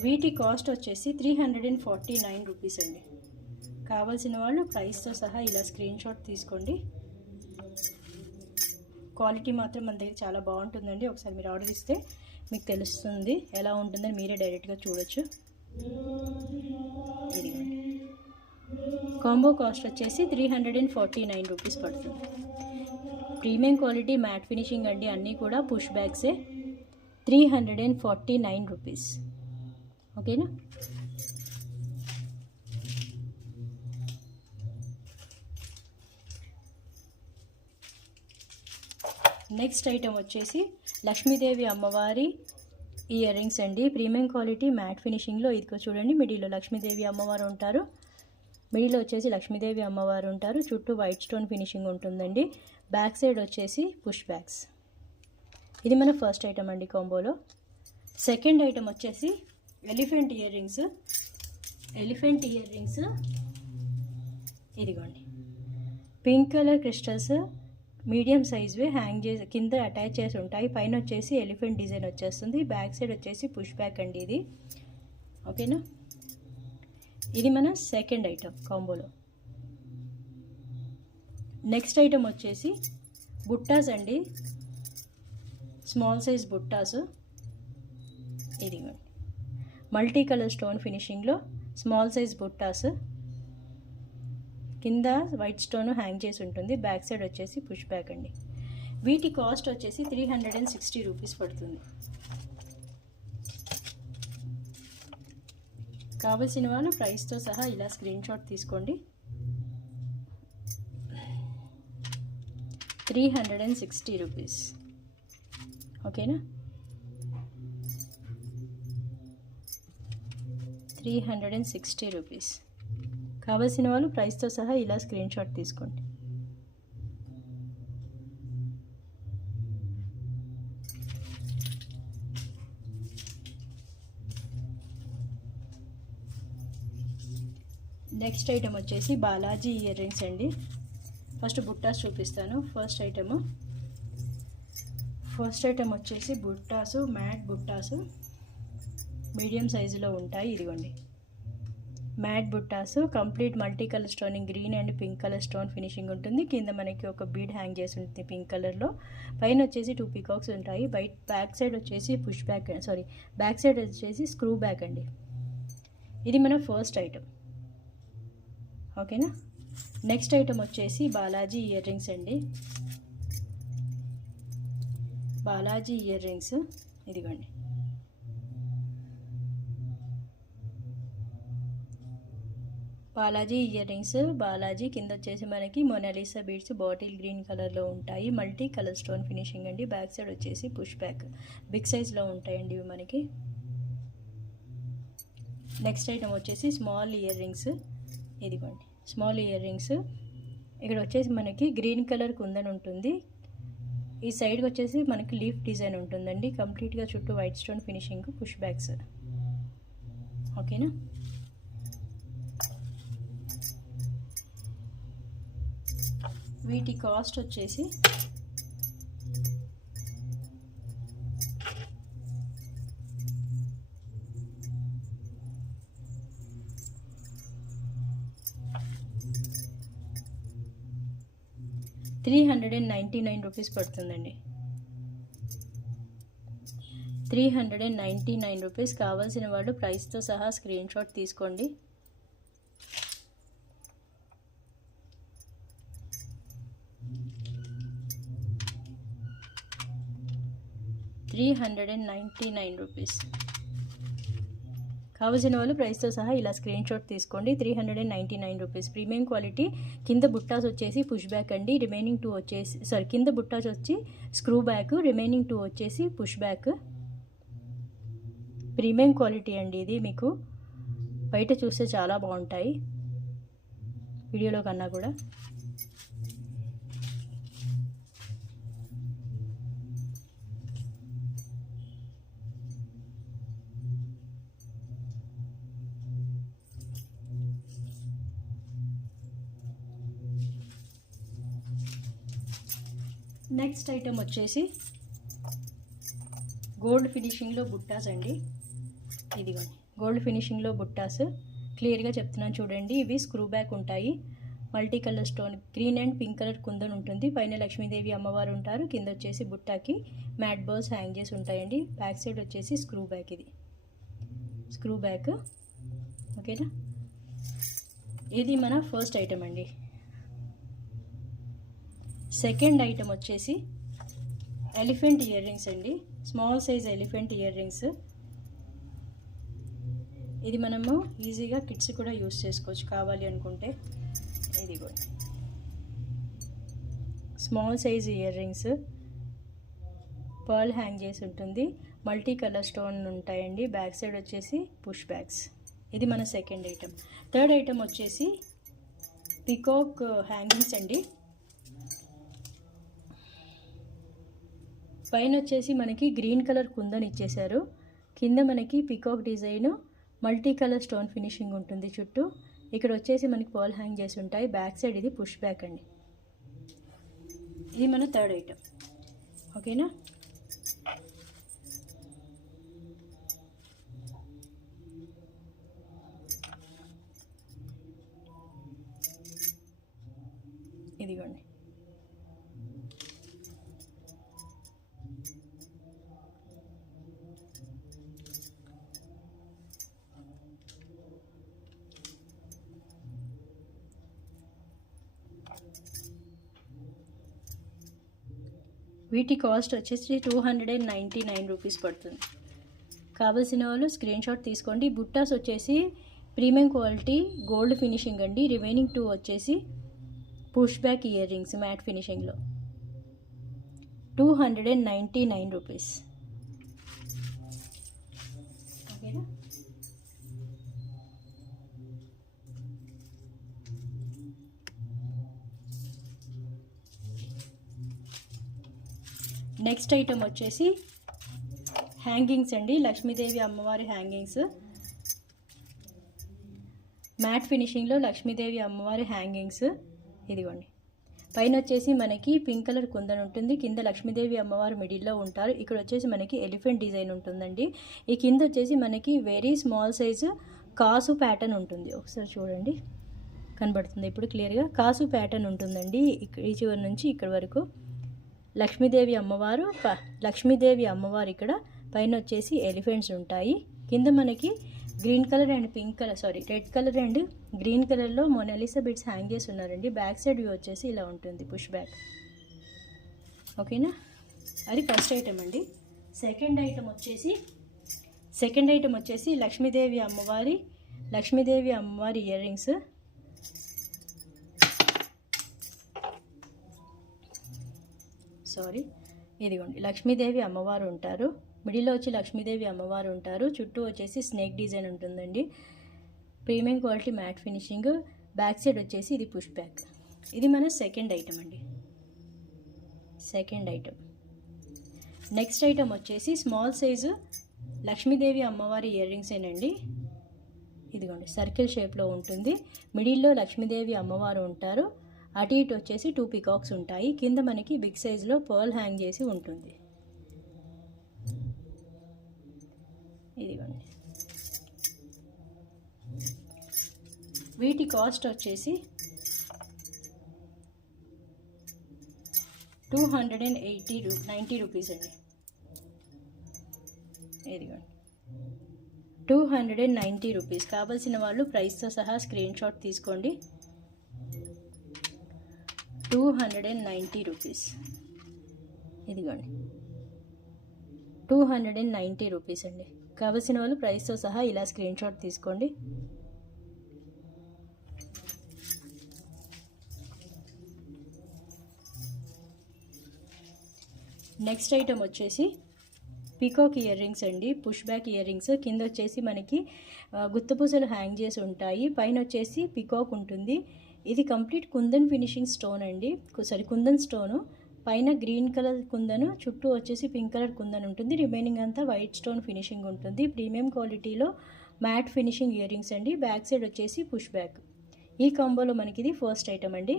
వీటి కాస్ట్ వచ్చేసి 349 రూపీస్ అండి. కావాల్సిన వాళ్ళు ప్రైస్తో సహా ఇలా స్క్రీన్ షాట్ తీసుకోండి. క్వాలిటీ మాత్రం మన దగ్గర చాలా బాగుంటుందండి. ఒకసారి మీరు ఆర్డర్ ఇస్తే మీకు తెలుస్తుంది ఎలా ఉంటుందని, మీరే డైరెక్ట్గా చూడొచ్చు. ఇదిగోండి, కాంబో కాస్ట్ వచ్చేసి 349 రూపీస్ పడుతుంది. ప్రీమియం క్వాలిటీ మ్యాట్ ఫినిషింగ్ అండి, అన్నీ కూడా పుష్ బ్యాగ్సే. 349 రూపీస్. ఓకేనా, నెక్స్ట్ ఐటమ్ వచ్చేసి లక్ష్మీదేవి అమ్మవారి ఇయర్ రింగ్స్ అండి. ప్రీమియం క్వాలిటీ మ్యాట్ ఫినిషింగ్లో. ఇదిగో చూడండి, మిడిల్లో లక్ష్మీదేవి అమ్మవారు ఉంటారు. మిడిల్లో వచ్చేసి లక్ష్మీదేవి అమ్మవారు ఉంటారు. చుట్టూ వైట్ స్టోన్ ఫినిషింగ్ ఉంటుందండి. బ్యాక్ సైడ్ వచ్చేసి పుష్ బ్యాగ్స్. ఇది మన ఫస్ట్ ఐటమ్ అండి కాంబోలో. సెకండ్ ఐటమ్ వచ్చేసి elephant ear rings. Elephant ear rings ఇదిగోండి, పింక్ కలర్ క్రిస్టల్స్ మీడియం సైజ్వే హ్యాంగ్ చేసి కింద అటాచ్ చేసి ఉంటాయి. పైన వచ్చేసి ఎలిఫెంట్ డిజైన్ వచ్చేస్తుంది. బ్యాక్ సైడ్ వచ్చేసి పుష్ బ్యాక్ అండి ఇది. ఓకేనా, ఇది మన సెకండ్ ఐటమ్ కాంబోలో. నెక్స్ట్ ఐటమ్ వచ్చేసి బుట్టాస్ అండి, స్మాల్ సైజ్ బుట్టాస్. ఇదిగోండి, multi colour stone ఫినిషింగ్లో small size బుట్టాస్. కింద వైట్ స్టోన్ హ్యాంగ్ చేసి ఉంటుంది. బ్యాక్ సైడ్ వచ్చేసి పుష్ బ్యాక్ అండి. వీటి కాస్ట్ వచ్చేసి 360 రూపీస్ పడుతుంది. కావలసిన వాళ్ళు ప్రైస్తో సహా ఇలా స్క్రీన్ షాట్ తీసుకోండి. 360 రూపీస్. ఓకేనా, 360 రూపీస్. కావలసిన వాళ్ళు ప్రైస్తో సహా ఇలా స్క్రీన్ షాట్ తీసుకోండి. నెక్స్ట్ ఐటమ్ వచ్చేసి బాలాజీ ఇయర్ రింగ్స్ అండి. ఫస్ట్ బుట్టాస్ చూపిస్తాను. ఫస్ట్ ఐటమ్ వచ్చేసి బుట్టాసు, మ్యాట్ బుట్టాసు మీడియం సైజులో ఉంటాయి. ఇదిగోండి, మ్యాట్ బుట్టాసు complete multi colour stoning, green and pink colour stone finishing ఉంటుంది. కింద మనకి ఒక బీడ్ హ్యాంగ్ చేసి ఉంటుంది పింక్ కలర్లో. పైన వచ్చేసి 2 పీకాక్స్ ఉంటాయి. బ్యాక్ సైడ్ వచ్చేసి పుష్ బ్యాక్, బ్యాక్ సైడ్ వచ్చేసి స్క్రూ బ్యాక్ అండి. ఇది మన ఫస్ట్ ఐటమ్. ఓకేనా, నెక్స్ట్ ఐటమ్ వచ్చేసి బాలాజీ ఇయర్ రింగ్స్ అండి. బాలాజీ ఇయర్ రింగ్స్ ఇదిగోండి, బాలాజీ ఇయర్ రింగ్స్. బాలాజీ కింద వచ్చేసి మనకి మొనాలిసా బీడ్స్ బాటిల్ గ్రీన్ కలర్లో ఉంటాయి. మల్టీ కలర్ స్టోన్ ఫినిషింగ్ అండి. బ్యాక్ సైడ్ వచ్చేసి పుష్ బ్యాక్, బిగ్ సైజ్లో ఉంటాయండి ఇవి మనకి. నెక్స్ట్ ఐటమ్ వచ్చేసి స్మాల్ ఇయర్ రింగ్స్. ఇదిగోండి, స్మాల్ ఇయర్ రింగ్స్. ఇక్కడ వచ్చేసి మనకి గ్రీన్ కలర్ కుందన్ ఉంటుంది. ఈ సైడ్కి వచ్చేసి మనకి లీఫ్ డిజైన్ ఉంటుందండి. కంప్లీట్గా చుట్టూ white stone finishing, push backs. ఓకేనా, వీటి కాస్ట్ వచ్చేసి 399 రూపీస్ పడుతుందండి. 399 రూపీస్. కావాల్సిన వాళ్ళు ప్రైస్తో సహా స్క్రీన్ షాట్ తీసుకోండి. ₹399 కావాల్సిన వాళ్ళు ప్రైస్తో సహా ఇలా స్క్రీన్ షాట్ తీసుకోండి. ₹399 ప్రీమియం క్వాలిటీ. కింద బుట్టాస్ వచ్చేసి పుష్ బ్యాక్ అండి. రిమైనింగ్ 2 వచ్చేసి కింద బుట్టాస్ వచ్చి స్క్రూ బ్యాక్, రిమైనింగ్ 2 వచ్చేసి పుష్ బ్యాక్. ప్రీమియం క్వాలిటీ అండి. ఇది మీకు బయట చూస్తే చాలా బాగుంటాయి వీడియోలో కన్నా కూడా. నెక్స్ట్ ఐటమ్ వచ్చేసి గోల్డ్ ఫినిషింగ్లో బుట్టాస్ అండి. ఇదిగోండి గోల్డ్ ఫినిషింగ్లో బుట్టాస్. క్లియర్గా చెప్తున్నాను చూడండి. ఇవి స్క్రూ బ్యాక్ ఉంటాయి. Multi colour stone, green and pink colour kundan ఉంటుంది. పైన లక్ష్మీదేవి అమ్మవారు ఉంటారు. కింద వచ్చేసి బుట్టాకి మ్యాట్ బాల్స్ హ్యాంగ్ చేసి ఉంటాయండి. బ్యాక్ సైడ్ వచ్చేసి స్క్రూ బ్యాక్. ఇది స్క్రూ బ్యాక్. ఓకేనా. ఇది మన ఫస్ట్ ఐటమ్ అండి. సెకండ్ ఐటమ్ వచ్చేసి ఎలిఫెంట్ ఇయర్ రింగ్స్ అండి. Small size elephant ear rings. ఇది మనము ఈజీగా కిడ్స్ కూడా యూస్ చేసుకోవచ్చు కావాలి అనుకుంటే. ఇది కూడా small size ear rings, pearl hang చేసి ఉంటుంది. మల్టీ కలర్ స్టోన్ ఉంటాయండి. బ్యాక్ సైడ్ వచ్చేసి పుష్ బ్యాగ్స్. ఇది మన సెకండ్ ఐటమ్. థర్డ్ ఐటమ్ వచ్చేసి పికాక్ హ్యాంగింగ్స్ అండి. పైన వచ్చేసి మనకి గ్రీన్ కలర్ కుందన్ ఇచ్చేశారు. కింద మనకి peacock design, multi colour stone finishing ఉంటుంది చుట్టూ. ఇక్కడ వచ్చేసి మనకి పర్ల్ హ్యాంగ్ చేసి ఉంటాయి. బ్యాక్ సైడ్ ఇది పుష్ బ్యాక్ అండి. ఇది మన థర్డ్ ఐటమ్. ఓకేనా. ఇదిగోండి. వీటి కాస్ట్ వచ్చేసి ₹299 పడుతుంది. కావాల్సిన వాళ్ళు స్క్రీన్ షాట్ తీసుకోండి. బుట్టాస్ వచ్చేసి ప్రీమియం క్వాలిటీ గోల్డ్ ఫినిషింగ్ అండి. రిమైనింగ్ 2 వచ్చేసి push back ear rings matte ఫినిషింగ్లో. ₹299. ఓకేనా. నెక్స్ట్ ఐటమ్ వచ్చేసి హ్యాంగింగ్స్ అండి. లక్ష్మీదేవి అమ్మవారి హ్యాంగింగ్స్. మ్యాట్ ఫినిషింగ్లో లక్ష్మీదేవి అమ్మవారి హ్యాంగింగ్స్. ఇదిగోండి. పైన వచ్చేసి మనకి పింక్ కలర్ కుందన్ ఉంటుంది. కింద లక్ష్మీదేవి అమ్మవారు మిడిల్లో ఉంటారు. ఇక్కడ వచ్చేసి మనకి ఎలిఫెంట్ డిజైన్ ఉంటుందండి. ఈ కింద వచ్చేసి మనకి వెరీ స్మాల్ సైజు కాసు ప్యాటర్న్ ఉంటుంది. ఒకసారి చూడండి, కనబడుతుంది ఇప్పుడు క్లియర్గా. కాసు ప్యాటర్న్ ఉంటుందండి ఈ చివరి నుంచి ఇక్కడ వరకు. లక్ష్మీదేవి అమ్మవారు ఇక్కడ. పైన వచ్చేసి ఎలిఫెంట్స్ ఉంటాయి. కింద మనకి green colour and red colour and green కలర్లో మొనాలిసా బిట్స్ హ్యాంగ్ చేసి ఉన్నారండి. బ్యాక్ సైడ్ వ్యూ వచ్చేసి ఇలా ఉంటుంది, పుష్ బ్యాక్. ఓకేనా. అది ఫస్ట్ ఐటమ్ అండి. సెకండ్ ఐటమ్ వచ్చేసి లక్ష్మీదేవి అమ్మవారి ఇయర్ రింగ్స్. ఇదిగోండి. లక్ష్మీదేవి అమ్మవారు ఉంటారు. మిడిల్లో వచ్చి లక్ష్మీదేవి అమ్మవారు ఉంటారు. చుట్టూ వచ్చేసి స్నేక్ డిజైన్ ఉంటుందండి. Premium quality matte finishing. Back side వచ్చేసి ఇది పుష్ బ్యాక్. ఇది మన సెకండ్ ఐటమ్ అండి. నెక్స్ట్ ఐటమ్ వచ్చేసి స్మాల్ సైజు లక్ష్మీదేవి అమ్మవారి ఇయర్ రింగ్స్ ఏనండి. ఇదిగోండి, సర్కిల్ షేప్లో ఉంటుంది. మిడిల్లో లక్ష్మీదేవి అమ్మవారు ఉంటారు. అటు ఇటు వచ్చేసి 2 పికాక్స్ ఉంటాయి. కింద మనకి బిగ్ సైజులో పర్ల్ హ్యాంగ్ చేసి ఉంటుంది. ఇదిగోండి. వీటి కాస్ట్ వచ్చేసి 290 రూపీస్ అండి. ఇదిగోండి 290 రూపీస్. కావాల్సిన వాళ్ళు ప్రైస్తో సహా స్క్రీన్ షాట్ తీసుకోండి. 290 రూపీస్. ఇదిగోండి 290 రూపీస్ అండి. కావాల్సిన వాళ్ళు ప్రైస్తో సహా ఇలా స్క్రీన్ షాట్ తీసుకోండి. నెక్స్ట్ ఐటమ్ వచ్చేసి పీకాక్ ఇయర్ రింగ్స్ అండి, పుష్ బ్యాక్ ఇయర్ రింగ్స్. కింద వచ్చేసి మనకి గుత్తపూసలు హ్యాంగ్ చేసి ఉంటాయి, పైన వచ్చేసి పీకాక్ ఉంటుంది. ఇది కంప్లీట్ కుందన్ ఫినిషింగ్ స్టోన్ అండి, కుందన్ స్టోను. పైన గ్రీన్ కలర్ కుందను, చుట్టూ వచ్చేసి పింక్ కలర్ కుందన్ ఉంటుంది. రిమైనింగ్ అంతా వైట్ స్టోన్ ఫినిషింగ్ ఉంటుంది. ప్రీమియం క్వాలిటీలో మ్యాట్ ఫినిషింగ్ ఇయర్ రింగ్స్ అండి. బ్యాక్ సైడ్ వచ్చేసి పుష్ బ్యాక్. ఈ కాంబోలో మనకి ఇది ఫస్ట్ ఐటమ్ అండి.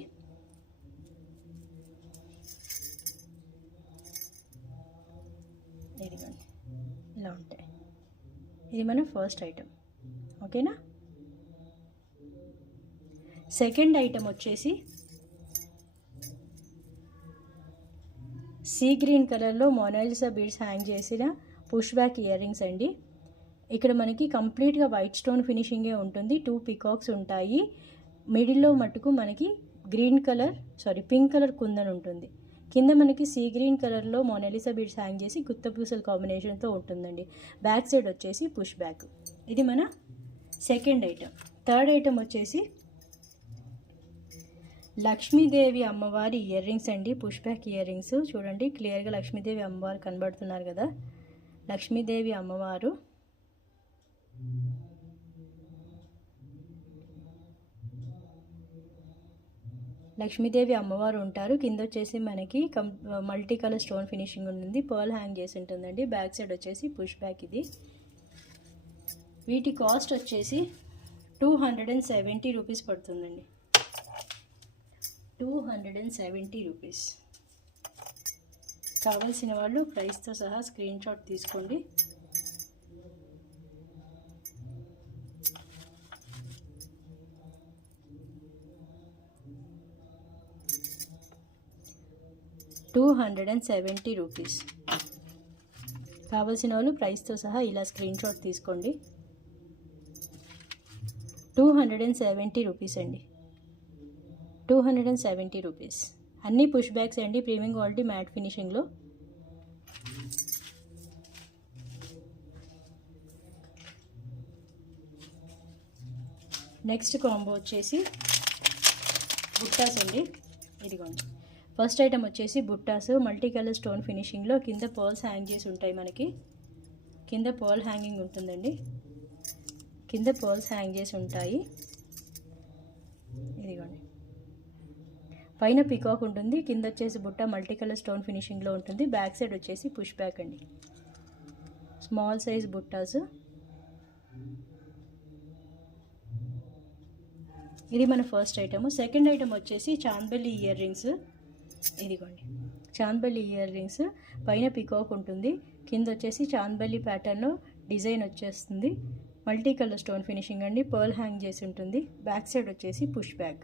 ఇదిగోండి ఇలా ఉంటాయి. ఇది మన ఫస్ట్ ఐటమ్, ఓకేనా. సెకండ్ ఐటమ్ వచ్చేసి సీ గ్రీన్ కలర్లో మొనాలిసా బీడ్స్ హ్యాంగ్ చేసిన పుష్ బ్యాక్ ఇయర్ రింగ్స్ అండి. ఇక్కడ మనకి కంప్లీట్గా వైట్ స్టోన్ ఫినిషింగే ఉంటుంది. 2 పీకాక్స్ ఉంటాయి. మిడిల్లో మటుకు మనకి పింక్ కలర్ కుందన్ ఉంటుంది. కింద మనకి సీ గ్రీన్ కలర్లో మొనాలిసా బీడ్స్ హ్యాంగ్ చేసి గుత్తపూసల కాంబినేషన్తో ఉంటుందండి. బ్యాక్ సైడ్ వచ్చేసి పుష్ బ్యాక్. ఇది మన సెకండ్ ఐటమ్. థర్డ్ ఐటమ్ వచ్చేసి లక్ష్మీదేవి అమ్మవారి ఇయర్ రింగ్స్ అండి, పుష్ బ్యాక్ ఇయర్ రింగ్స్. చూడండి క్లియర్గా లక్ష్మీదేవి అమ్మవారు కనబడుతున్నారు కదా. లక్ష్మీదేవి అమ్మవారు ఉంటారు. కింద వచ్చేసి మనకి మల్టీ కలర్ స్టోన్ ఫినిషింగ్ ఉంటుంది. పర్ల్ హ్యాంగ్ చేసి ఉంటుందండి. బ్యాక్ సైడ్ వచ్చేసి పుష్ బ్యాక్. ఇది వీటి కాస్ట్ వచ్చేసి 270 రూపీస్ పడుతుందండి. 270 రూపీస్. కావాల్సిన వాళ్ళు ప్రైస్తో సహా స్క్రీన్ షాట్ తీసుకోండి. $270 రూపీస్. కావాల్సిన వాళ్ళు ప్రైస్తో సహా ఇలా స్క్రీన్ షాట్ తీసుకోండి. 270 రూపీస్ అండి. 270 రూపీస్. అన్ని పుష్ బ్యాక్స్ అండి, ప్రీమియం క్వాలిటీ మ్యాట్ ఫినిషింగ్లో. నెక్స్ట్ కాంబో వచ్చేసి బుట్టాస్ అండి. ఇదిగోండి ఫస్ట్ ఐటమ్ వచ్చేసి బుట్టాస్, మల్టీ కలర్ స్టోన్ ఫినిషింగ్లో. కింద పర్ల్స్ హ్యాంగ్ చేసి ఉంటాయి మనకి. కింద పర్ల్ హ్యాంగింగ్ ఉంటుందండి. కింద పర్ల్స్ హ్యాంగ్ చేసి ఉంటాయి. ఇదిగోండి పైన పీకాక్ ఉంటుంది. కింద వచ్చేసి బుట్ట మల్టీ కలర్ స్టోన్ ఫినిషింగ్లో ఉంటుంది. బ్యాక్ సైడ్ వచ్చేసి పుష్ బ్యాక్ అండి. స్మాల్ సైజ్ బుట్టాస్. ఇది మన ఫస్ట్ ఐటమ్. సెకండ్ ఐటమ్ వచ్చేసి చాంద్బెల్లి ఇయర్ రింగ్స్. ఇదిగోండి చాంద్బెల్లి ఇయర్ రింగ్స్. పైన పీకాక్ ఉంటుంది. కింద వచ్చేసి చాంద్బెల్లి ప్యాటర్న్లో డిజైన్ వచ్చేస్తుంది. మల్టీ కలర్ స్టోన్ ఫినిషింగ్ అండి. పర్ల్ హ్యాంగ్ చేసి ఉంటుంది. బ్యాక్ సైడ్ వచ్చేసి పుష్ బ్యాక్.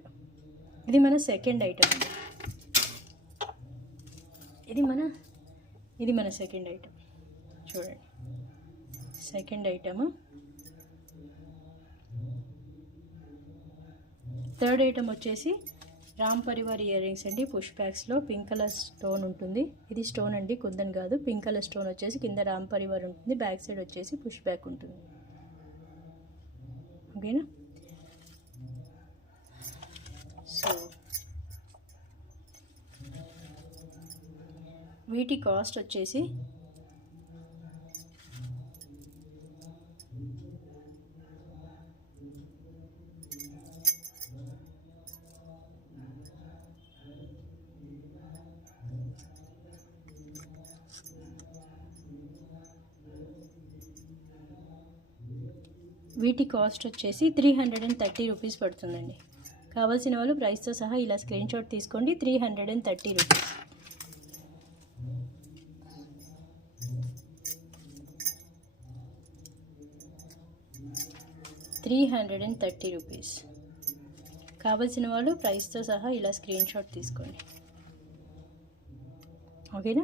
ఇది మన సెకండ్ ఐటమ్ అండి. ఇది మన సెకండ్ ఐటమ్. చూడండి సెకండ్ ఐటమ్. థర్డ్ ఐటమ్ వచ్చేసి రామ్ పరివార్ ఇయర్ రింగ్స్ అండి. పుష్ బ్యాక్స్లో పింక్ కలర్ స్టోన్ ఉంటుంది. ఇది స్టోన్ అండి, కుందన్ కాదు. పింక్ కలర్ స్టోన్ వచ్చేసి కింద రామ్ పరివార్ ఉంటుంది. బ్యాక్ సైడ్ వచ్చేసి పుష్ బ్యాక్ ఉంటుంది. ఓకేనా. సో వీటి కాస్ట్ వచ్చేసి వచ్చేసి 330 రూపీస్ పడుతుందండి. కావాల్సిన వాళ్ళు ప్రైస్తో సహా ఇలా స్క్రీన్ షాట్ తీసుకోండి. 330 రూపీస్. రూపీస్. కావాల్సిన వాళ్ళు ప్రైస్తో సహా ఇలా స్క్రీన్ షాట్ తీసుకోండి. ఓకేనా.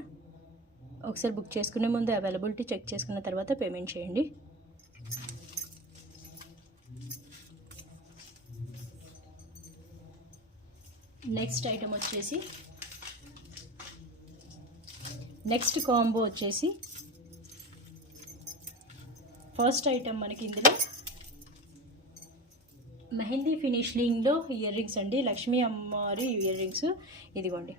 ఒకసారి బుక్ చేసుకునే ముందు అవైలబిలిటీ చెక్ చేసుకున్న తర్వాత పేమెంట్ చేయండి. నెక్స్ట్ ఐటమ్ వచ్చేసి నెక్స్ట్ కాంబో వచ్చేసి ఫస్ట్ ఐటమ్ మనకి ఇందులో మెహందీ ఫినిషింగ్లో ఇయర్ రింగ్స్ అండి. లక్ష్మీ అమ్మవారి ఇయర్ రింగ్స్. ఇదిగోండి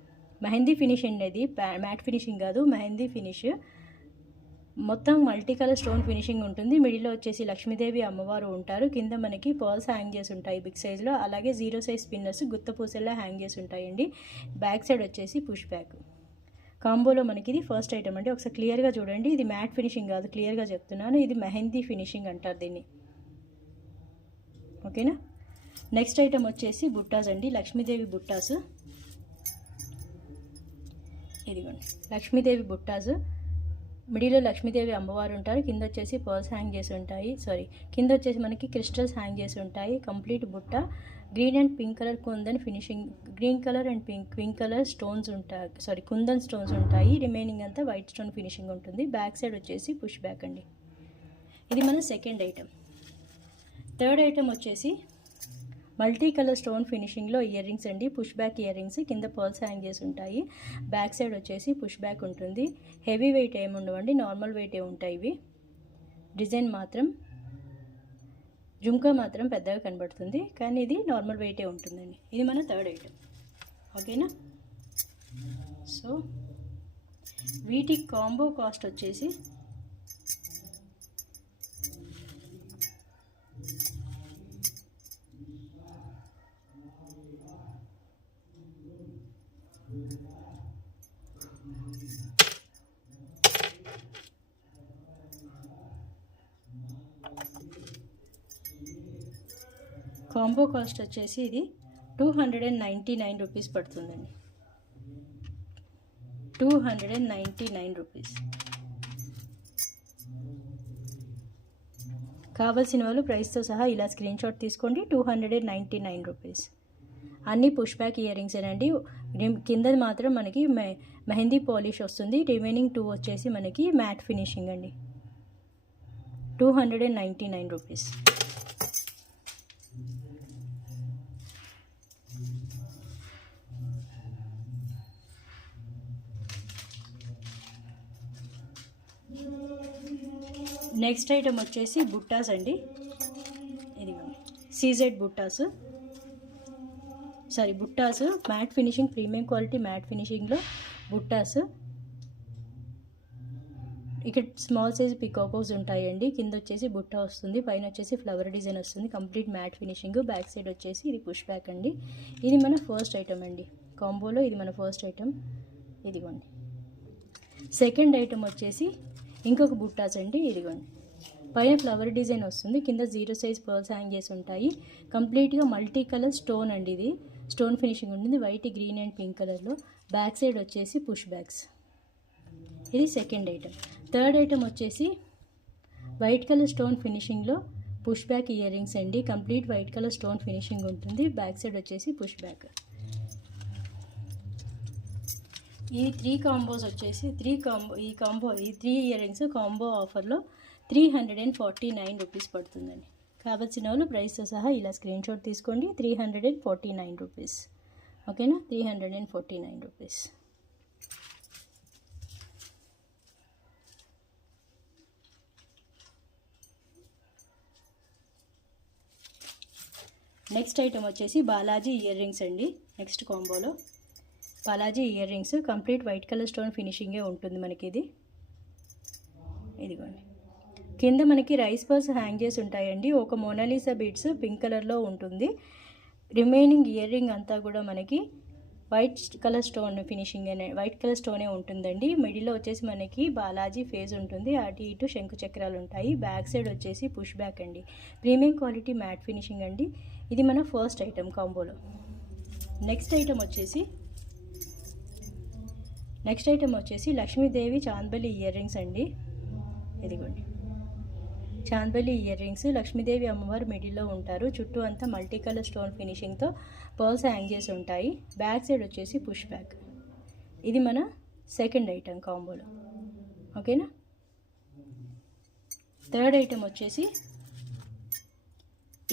మెహందీ ఫినిష్ అనేది మ్యాట్ ఫినిషింగ్ కాదు, మెహందీ ఫినిష్. మొత్తం మల్టీ కలర్ స్టోన్ ఫినిషింగ్ ఉంటుంది. మిడిల్లో వచ్చేసి లక్ష్మీదేవి అమ్మవారు ఉంటారు. కింద మనకి పర్ల్స్ హ్యాంగ్ చేసి ఉంటాయి బిగ్ సైజ్లో. అలాగే 0 సైజ్ పిన్నర్స్ గుత్తపూసల్లో హ్యాంగ్ చేసి ఉంటాయండి. బ్యాక్ సైడ్ వచ్చేసి పుష్ బ్యాక్. కాంబోలో మనకి ఇది ఫస్ట్ ఐటమ్ అండి. ఒకసారి క్లియర్గా చూడండి. ఇది మ్యాట్ ఫినిషింగ్ కాదు, క్లియర్గా చెప్తున్నాను. ఇది మెహందీ ఫినిషింగ్ అంటారు దీన్ని. ఓకేనా. నెక్స్ట్ ఐటమ్ వచ్చేసి బుట్టాస్ అండి. లక్ష్మీదేవి బుట్టాస్. ఇదిగోండి లక్ష్మీదేవి బుట్టాస్. మిడిల్లో లక్ష్మీదేవి అమ్మవారు ఉంటారు. కింద వచ్చేసి పర్ల్స్ హ్యాంగ్ చేసి ఉంటాయి. కింద వచ్చేసి మనకి క్రిస్టల్స్ హ్యాంగ్ చేసి ఉంటాయి. కంప్లీట్ బుట్ట. Green and pink colour kundan finishing. Green colour and pink colour stones ఉంటాయి. కుందన్ స్టోన్స్ ఉంటాయి. రిమైనింగ్ అంతా వైట్ స్టోన్ ఫినిషింగ్ ఉంటుంది. బ్యాక్ సైడ్ వచ్చేసి పుష్ బ్యాక్ అండి. ఇది మన సెకండ్ ఐటమ్. థర్డ్ ఐటమ్ వచ్చేసి మల్టీ కలర్ స్టోన్ ఫినిషింగ్లో ఇయర్ రింగ్స్ అండి. Push back ear rings. కింద పర్ల్స్ హ్యాంగ్ చేసి ఉంటాయి. బ్యాక్ సైడ్ వచ్చేసి పుష్ బ్యాక్ ఉంటుంది. హెవీ వెయిట్ ఏమి ఉండవండి, నార్మల్ వెయిటే ఉంటాయి ఇవి. డిజైన్ మాత్రం జుంకా మాత్రం పెద్దగా కనబడుతుంది, కానీ ఇది నార్మల్ వెయిటే ఉంటుందండి. ఇది మన థర్డ్ ఐటమ్. ఓకేనా. సో వీటి కాంబో కాస్ట్ వచ్చేసి కాంబో కాస్ట్ వచ్చేసి ఇది 299 రూపీస్ పడుతుందండి. 299 రూపీస్. కావాల్సిన వాళ్ళు ప్రైస్తో సహా ఇలా స్క్రీన్ షాట్ తీసుకోండి. 299 రూపీస్. అన్ని పుష్ బ్యాక్ ఇయర్ రింగ్స్ అండి. కింద మాత్రం మనకి మెహందీ పాలిష్ వస్తుంది. రిమైనింగ్ 2 వచ్చేసి మనకి మ్యాట్ ఫినిషింగ్ అండి. 299 రూపీస్. నెక్స్ట్ ఐటమ్ వచ్చేసి బుట్టాస్ అండి. ఇదిగోండి సీజెడ్ బుట్టాస్. బుట్టాస్ matte finishing, premium quality matte ఫినిషింగ్లో బుట్టాస్. ఇక్కడ స్మాల్ సైజ్ పికాకోస్ ఉంటాయండి. కింద వచ్చేసి బుట్ట వస్తుంది, పైన వచ్చేసి ఫ్లవర్ డిజైన్ వస్తుంది. Complete matte finishing. Back side వచ్చేసి ఇది పుష్ బ్యాక్ అండి. ఇది మన ఫస్ట్ ఐటమ్ అండి. కాంబోలో ఇది మన ఫస్ట్ ఐటమ్. ఇదిగోండి. సెకండ్ ఐటమ్ వచ్చేసి ఇంకొక బుట్టాస్ అండి. ఇదిగోండి పైన ఫ్లవర్ డిజైన్ వస్తుంది. కింద 0 సైజ్ పర్ల్స్ హ్యాంగ్ చేసి ఉంటాయి. కంప్లీట్గా మల్టీ కలర్ స్టోన్ అండి. ఇది స్టోన్ ఫినిషింగ్ ఉంటుంది. వైట్, గ్రీన్ అండ్ పింక్ కలర్లో. బ్యాక్ సైడ్ వచ్చేసి పుష్ బ్యాక్స్. ఇది సెకండ్ ఐటమ్. థర్డ్ ఐటమ్ వచ్చేసి వైట్ కలర్ స్టోన్ ఫినిషింగ్లో పుష్ బ్యాక్ ఇయర్ రింగ్స్ అండి. Complete white colour stone finishing ఉంటుంది. బ్యాక్ సైడ్ వచ్చేసి పుష్ బ్యాక్. ఈ 3 కాంబోస్ వచ్చేసి ఈ 3 ఇయర్ రింగ్స్ కాంబో ఆఫర్లో 349 రూపీస్ పడుతుందండి. కావాల్సిన వాళ్ళు ప్రైస్తో సహా ఇలా స్క్రీన్ షాట్ తీసుకోండి. 349 రూపీస్. ఓకేనా. 349 రూపీస్. నెక్స్ట్ ఐటమ్ వచ్చేసి బాలాజీ ఇయర్ రింగ్స్ అండి. నెక్స్ట్ కాంబోలో Balaji earrings. Complete white colour stone ఫినిషింగే ఉంటుంది మనకి ఇది. ఇదిగోండి కింద మనకి రైస్ పర్ల్స్ హ్యాంగ్ చేసి ఉంటాయండి. ఒక మోనాలిసా బీడ్స్ పింక్ కలర్లో ఉంటుంది. రిమైనింగ్ ఇయర్ రింగ్ అంతా కూడా మనకి white colour stone finishing white colour స్టోనే ఉంటుందండి. మిడిల్లో వచ్చేసి మనకి బాలాజీ ఫేస్ ఉంటుంది. అటు ఇటు శంకు చక్రాలు ఉంటాయి. బ్యాక్ సైడ్ వచ్చేసి పుష్ బ్యాక్ అండి. ప్రీమియం క్వాలిటీ మ్యాట్ ఫినిషింగ్ అండి. ఇది మన ఫస్ట్ ఐటమ్ కాంబోలో. నెక్స్ట్ ఐటమ్ వచ్చేసి లక్ష్మీదేవి చాంద్బలి ఇయర్ రింగ్స్ అండి. ఇదిగోండి చాంద్బలి ఇయర్ రింగ్స్. లక్ష్మీదేవి అమ్మవారు మిడిల్లో ఉంటారు. చుట్టూ అంతా మల్టీ కలర్ స్టోన్ ఫినిషింగ్తో పర్ల్స్ హ్యాంగ్ చేసి ఉంటాయి. బ్యాక్ సైడ్ వచ్చేసి పుష్ బ్యాక్. ఇది మన సెకండ్ ఐటమ్ కాంబోలో. ఓకేనా. థర్డ్ ఐటమ్ వచ్చేసి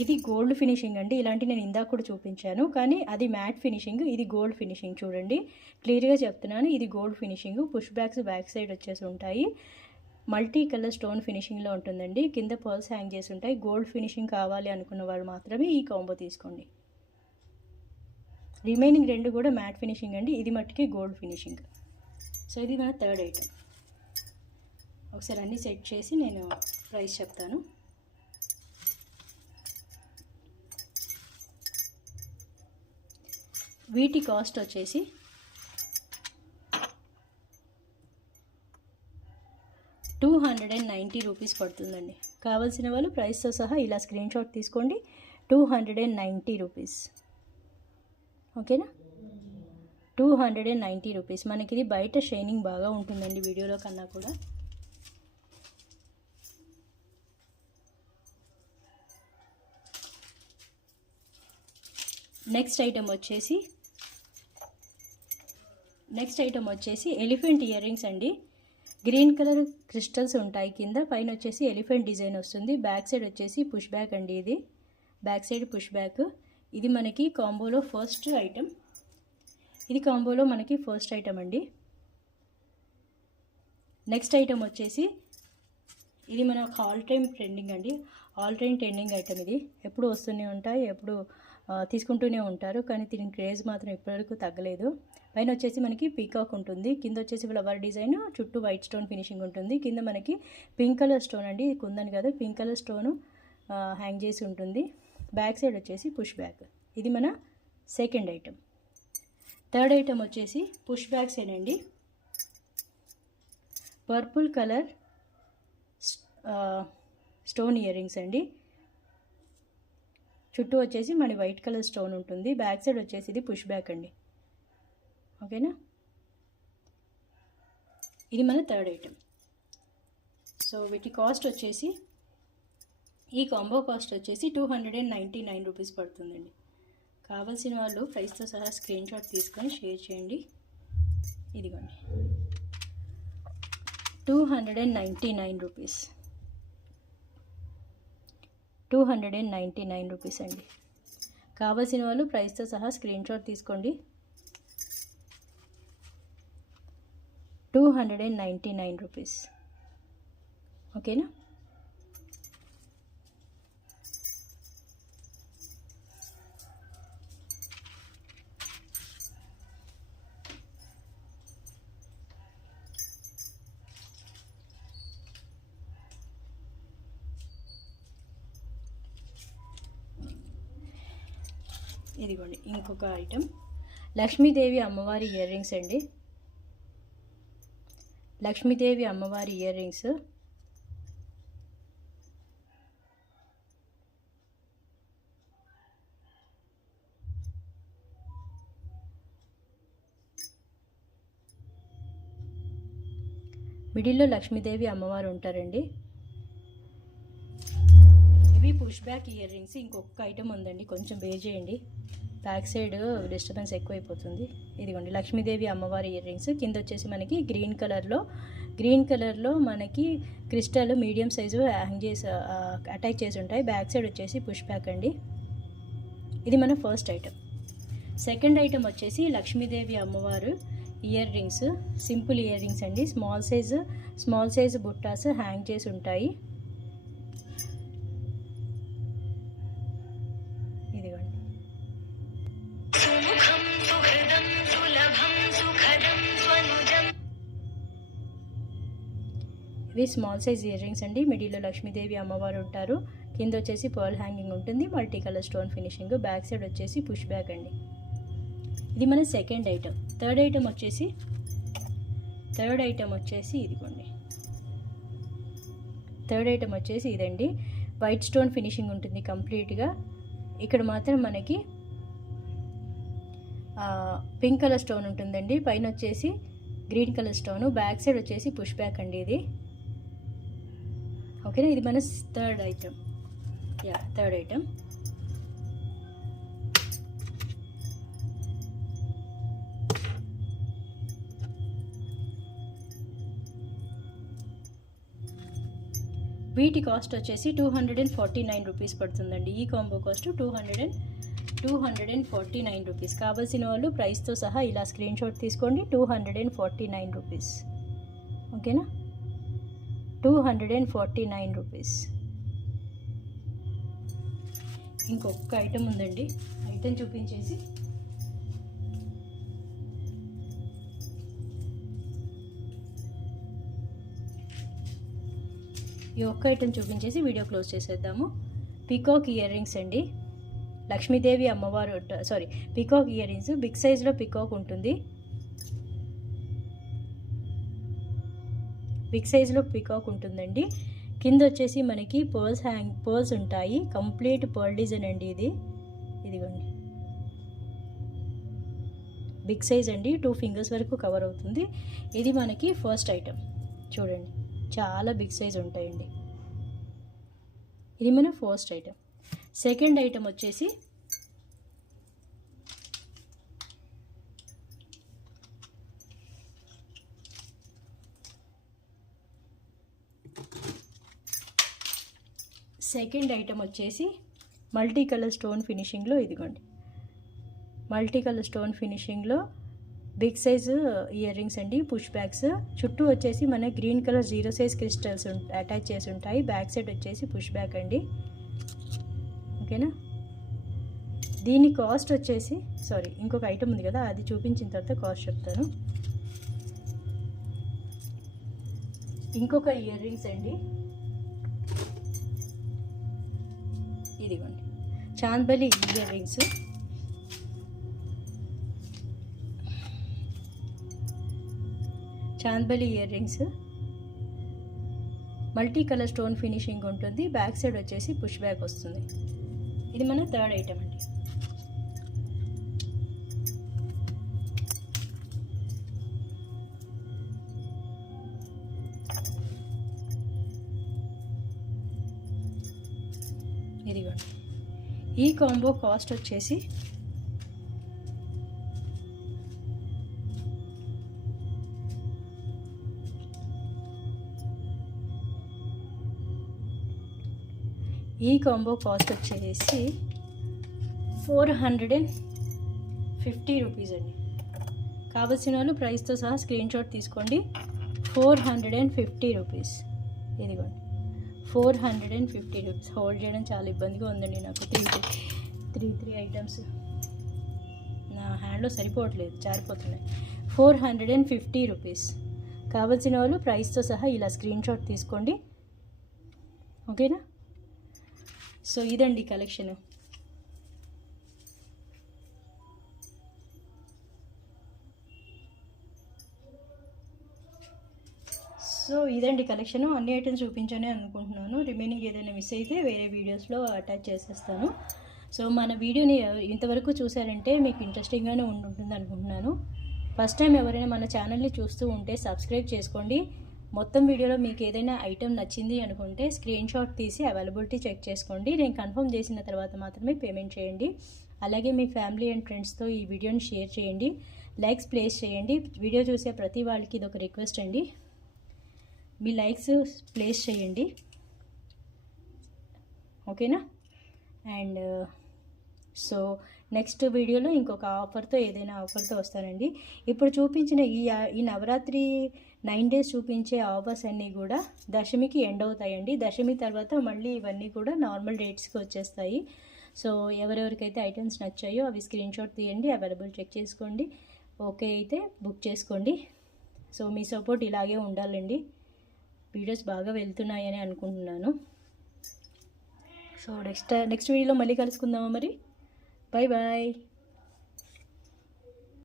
ఇది గోల్డ్ ఫినిషింగ్ అండి. ఇలాంటి నేను ఇందాక కూడా చూపించాను, కానీ అది మ్యాట్ ఫినిషింగ్, ఇది గోల్డ్ ఫినిషింగ్. చూడండి, క్లియర్గా చెప్తున్నాను, ఇది gold finishing. Push backs back side వచ్చేసి ఉంటాయి. మల్టీ కలర్ స్టోన్ ఫినిషింగ్లో ఉంటుందండి. కింద పర్ల్స్ హ్యాంగ్ చేసి ఉంటాయి. గోల్డ్ ఫినిషింగ్ కావాలి అనుకున్న వాళ్ళు మాత్రమే ఈ కాంబో తీసుకోండి. రిమైనింగ్ రెండు కూడా మ్యాట్ ఫినిషింగ్ అండి, ఇది మట్టుకే గోల్డ్ ఫినిషింగ్. సో ఇది మన థర్డ్ ఐటమ్. ఒకసారి అన్నీ సెట్ చేసి నేను ప్రైస్ చెప్తాను. వీటి కాస్ట్ వచ్చేసి ₹290 పడుతుందండి. కావాల్సిన వాళ్ళు ప్రైస్తో సహా ఇలా స్క్రీన్ షాట్ తీసుకోండి. ₹290. ఓకేనా. ₹290. మనకి ఇది బయట షైనింగ్ బాగా ఉంటుందండి వీడియోలో కన్నా కూడా. నెక్స్ట్ ఐటమ్ వచ్చేసి ఎలిఫెంట్ ఇయర్ రింగ్స్ అండి. గ్రీన్ కలర్ క్రిస్టల్స్ ఉంటాయి కింద, పైన వచ్చేసి ఎలిఫెంట్ డిజైన్ వస్తుంది. బ్యాక్ సైడ్ వచ్చేసి పుష్ బ్యాక్ అండి. ఇది బ్యాక్ సైడ్ పుష్ బ్యాక్. ఇది మనకి కాంబోలో ఫస్ట్ ఐటమ్. ఇది కాంబోలో మనకి ఫస్ట్ ఐటమ్ అండి. నెక్స్ట్ ఐటమ్ వచ్చేసి ఇది మన ఆల్ టైమ్ ట్రెండింగ్ అండి. All time trending item. ఇది ఎప్పుడు వస్తూనే ఉంటాయి, ఎప్పుడు తీసుకుంటూనే ఉంటారు, కానీ దీని క్రేజ్ మాత్రం ఇప్పటివరకు తగ్గలేదు. పైన వచ్చేసి మనకి పీకాక్ ఉంటుంది, కింద వచ్చేసి ఫ్లవర్ డిజైన్, చుట్టూ వైట్ స్టోన్ ఫినిషింగ్ ఉంటుంది. కింద మనకి పింక్ కలర్ స్టోన్ అండి, కుందని కదా, పింక్ కలర్ స్టోను హ్యాంగ్ చేసి ఉంటుంది. బ్యాక్ సైడ్ వచ్చేసి పుష్ బ్యాక్. ఇది మన సెకండ్ ఐటమ్. థర్డ్ ఐటమ్ వచ్చేసి పుష్ బ్యాక్ సైడ్ అండి. Purple colour stone ear rings అండి. చుట్టూ వచ్చేసి మన వైట్ కలర్ స్టోన్ ఉంటుంది. బ్యాక్ సైడ్ వచ్చేసి ఇది పుష్ బ్యాక్ అండి. ఓకేనా. ఇది మన థర్డ్ ఐటమ్. సో వీటి కాస్ట్ వచ్చేసి, ఈ కాంబో కాస్ట్ వచ్చేసి ₹299 పడుతుందండి. కావాల్సిన వాళ్ళు ప్రైస్తో సహా స్క్రీన్ షాట్ తీసుకొని షేర్ చేయండి. ఇదిగోండి, ₹299. ₹299 అండి. కావాల్సిన వాళ్ళు ప్రైస్తో సహా స్క్రీన్ షాట్ తీసుకోండి. ₹299. ఓకేనా. ఇదిగోండి ఇంకొక ఐటమ్, లక్ష్మీదేవి అమ్మవారి ఇయర్ రింగ్స్ అండి. లక్ష్మీదేవి అమ్మవారి ఇయర్ రింగ్స్. మిడిల్లో లక్ష్మీదేవి అమ్మవారు ఉంటారండి. ఇవి పుష్ బ్యాక్ ఇయర్ రింగ్స్. ఇంకొక ఐటమ్ ఉందండి, కొంచెం బేర్ చేయండి, బ్యాక్ సైడ్ డిస్టర్బెన్స్ ఎక్కువైపోతుంది. ఇదిగోండి లక్ష్మీదేవి అమ్మవారి ఇయర్ రింగ్స్. కింద వచ్చేసి మనకి గ్రీన్ కలర్లో మనకి క్రిస్టల్ మీడియం సైజు హ్యాంగ్ చేసి అటాచ్ చేసి ఉంటాయి. బ్యాక్ సైడ్ వచ్చేసి పుష్ బ్యాక్ అండి. ఇది మన ఫస్ట్ ఐటమ్. సెకండ్ ఐటమ్ వచ్చేసి లక్ష్మీదేవి అమ్మవారు ear rings, simple ear rings అండి. స్మాల్ సైజు బుట్టాస్ హ్యాంగ్ చేసి ఉంటాయి. ఇదిగోండి, ఇవి స్మాల్ సైజ్ ఇయర్ రింగ్స్ అండి. మిడిల్లో లక్ష్మీదేవి అమ్మవారు ఉంటారు. కింద వచ్చేసి పర్ల్ హ్యాంగింగ్ ఉంటుంది, multi colour stone finishing. Back side వచ్చేసి పుష్ బ్యాక్ అండి. ఇది మన సెకండ్ ఐటమ్. థర్డ్ ఐటమ్ వచ్చేసి ఇదిగోండి, థర్డ్ ఐటమ్ వచ్చేసి ఇదండి. వైట్ స్టోన్ ఫినిషింగ్ ఉంటుంది కంప్లీట్గా. ఇక్కడ మాత్రం మనకి పింక్ కలర్ స్టోన్ ఉంటుందండి. పైన వచ్చేసి green colour stone. Back side వచ్చేసి పుష్ బ్యాక్ అండి ఇది. ఓకేనా. ఇది మన థర్డ్ ఐటమ్. Third item. వీటి కాస్ట్ వచ్చేసి 249 రూపీస్ పడుతుందండి. ఈ కాంబో కాస్ట్ 249 రూపీస్. కావాల్సిన వాళ్ళు ప్రైస్తో సహా ఇలా స్క్రీన్ షాట్ తీసుకోండి. 249 రూపీస్. ఓకేనా, 249 రూపీస్. ఇంకొక ఐటెం ఉందండి, ఐటెం చూపించేసి ఈ ఒక్క ఐటెం చూపించేసి వీడియో క్లోజ్ చేసేద్దాము. పీకాక్ ఇయర్ రింగ్స్ అండి, లక్ష్మీదేవి అమ్మవారు, పీకాక్ ఇయర్ రింగ్స్. బిగ్ సైజ్లో పీకాక్ ఉంటుంది. బిగ్ సైజ్లో పీకాక్ ఉంటుందండి. కింద వచ్చేసి మనకి పర్ల్స్ ఉంటాయి. కంప్లీట్ పర్ల్ డిజైన్ అండి ఇదిగోండి. బిగ్ సైజ్ అండి, 2 ఫింగర్స్ వరకు కవర్ అవుతుంది. ఇది మనకి ఫస్ట్ ఐటెం. చూడండి, చాలా బిగ్ సైజ్ ఉంటాయండి. ఇది మన ఫస్ట్ ఐటెం. సెకండ్ ఐటెం వచ్చేసి మల్టీ కలర్ స్టోన్ ఫినిషింగ్లో, ఇదిగోండి మల్టీ కలర్ స్టోన్ ఫినిషింగ్లో బిగ్ సైజు ఇయర్ రింగ్స్ అండి, పుష్ బ్యాగ్స్. చుట్టూ వచ్చేసి మన green colour 0 size crystals attach చేసి ఉంటాయి. బ్యాక్ సైడ్ వచ్చేసి పుష్ బ్యాగ్ అండి. ఓకేనా, దీని కాస్ట్ వచ్చేసి ఇంకొక ఐటమ్ ఉంది కదా, అది చూపించిన తర్వాత కాస్ట్ చెప్తాను. ఇంకొక ఇయర్ రింగ్స్ అండి, ఇదిగోండి Chandbali ear rings. Multi colour stone finishing ఉంటుంది. బ్యాక్ సైడ్ వచ్చేసి పుష్ బ్యాక్ వస్తుంది. ఇది మన థర్డ్ ఐటమ్ అండి. ఇదిగోండి, ఈ కాంబో కాస్ట్ వచ్చేసి ఈ కాంబో కాస్ట్ వచ్చేసి 450 రూపీస్ అండి. కావాల్సిన వాళ్ళు ప్రైస్తో సహా స్క్రీన్ షాట్ తీసుకోండి. 450 రూపీస్. ఇదిగోండి 450 రూపీస్. హోల్డ్ చేయడం చాలా ఇబ్బందిగా ఉందండి నాకు. త్రీ ఐటమ్స్ నా హ్యాండ్లో సరిపోవట్లేదు, జారిపోతున్నాయి. 450 రూపీస్. కావాల్సిన వాళ్ళు ప్రైస్తో సహా ఇలా స్క్రీన్ షాట్ తీసుకోండి. ఓకేనా, సో ఇదండి కలెక్షన్. అన్ని ఐటమ్స్ చూపించానే అనుకుంటున్నాను. రిమైనింగ్ ఏదైనా మిస్ అయితే వేరే వీడియోస్లో అటాచ్ చేసేస్తాను. సో మన వీడియోని ఇంతవరకు చూసారంటే మీకు ఇంట్రెస్టింగ్గానే ఉంటుంది అనుకుంటున్నాను. ఫస్ట్ టైం ఎవరైనా మన ఛానల్ని చూస్తూ ఉంటే సబ్స్క్రైబ్ చేసుకోండి. మొత్తం వీడియోలో మీకు ఏదైనా ఐటెం నచ్చింది అనుకుంటే స్క్రీన్ షాట్ తీసి అవైలబిలిటీ చెక్ చేసుకోండి. నేను కన్ఫర్మ్ చేసిన తర్వాత మాత్రమే పేమెంట్ చేయండి. అలాగే మీ ఫ్యామిలీ అండ్ ఫ్రెండ్స్తో ఈ వీడియోని షేర్ చేయండి, లైక్స్ ప్లేస్ చేయండి. వీడియో చూసే ప్రతి వాళ్ళకి ఇది ఒక రిక్వెస్ట్ అండి, మీ లైక్స్ ప్లేస్ చేయండి. ఓకేనా, అండ్ సో నెక్స్ట్ వీడియోలో ఇంకొక ఏదైనా ఆఫర్తో వస్తానండి. ఇప్పుడు చూపించిన ఈ నవరాత్రి 9 డేస్ చూపించే ఆఫర్స్ అన్నీ కూడా దశమికి ఎండ్ అవుతాయండి. దశమి తర్వాత మళ్ళీ ఇవన్నీ కూడా నార్మల్ రేట్స్కి వచ్చేస్తాయి. సో ఎవరెవరికైతే ఐటమ్స్ నచ్చాయో అవి స్క్రీన్ షాట్ తీయండి, అవైలబుల్ చెక్ చేసుకోండి. ఓకే అయితే బుక్ చేసుకోండి. సో మీ సపోర్ట్ ఇలాగే ఉండాలండి. వీడియోస్ బాగా వెళ్తున్నాయని అనుకుంటున్నాను. సో నెక్స్ట్ వీడియోలో మళ్ళీ కలుసుకుందామా మరి. Bye bye.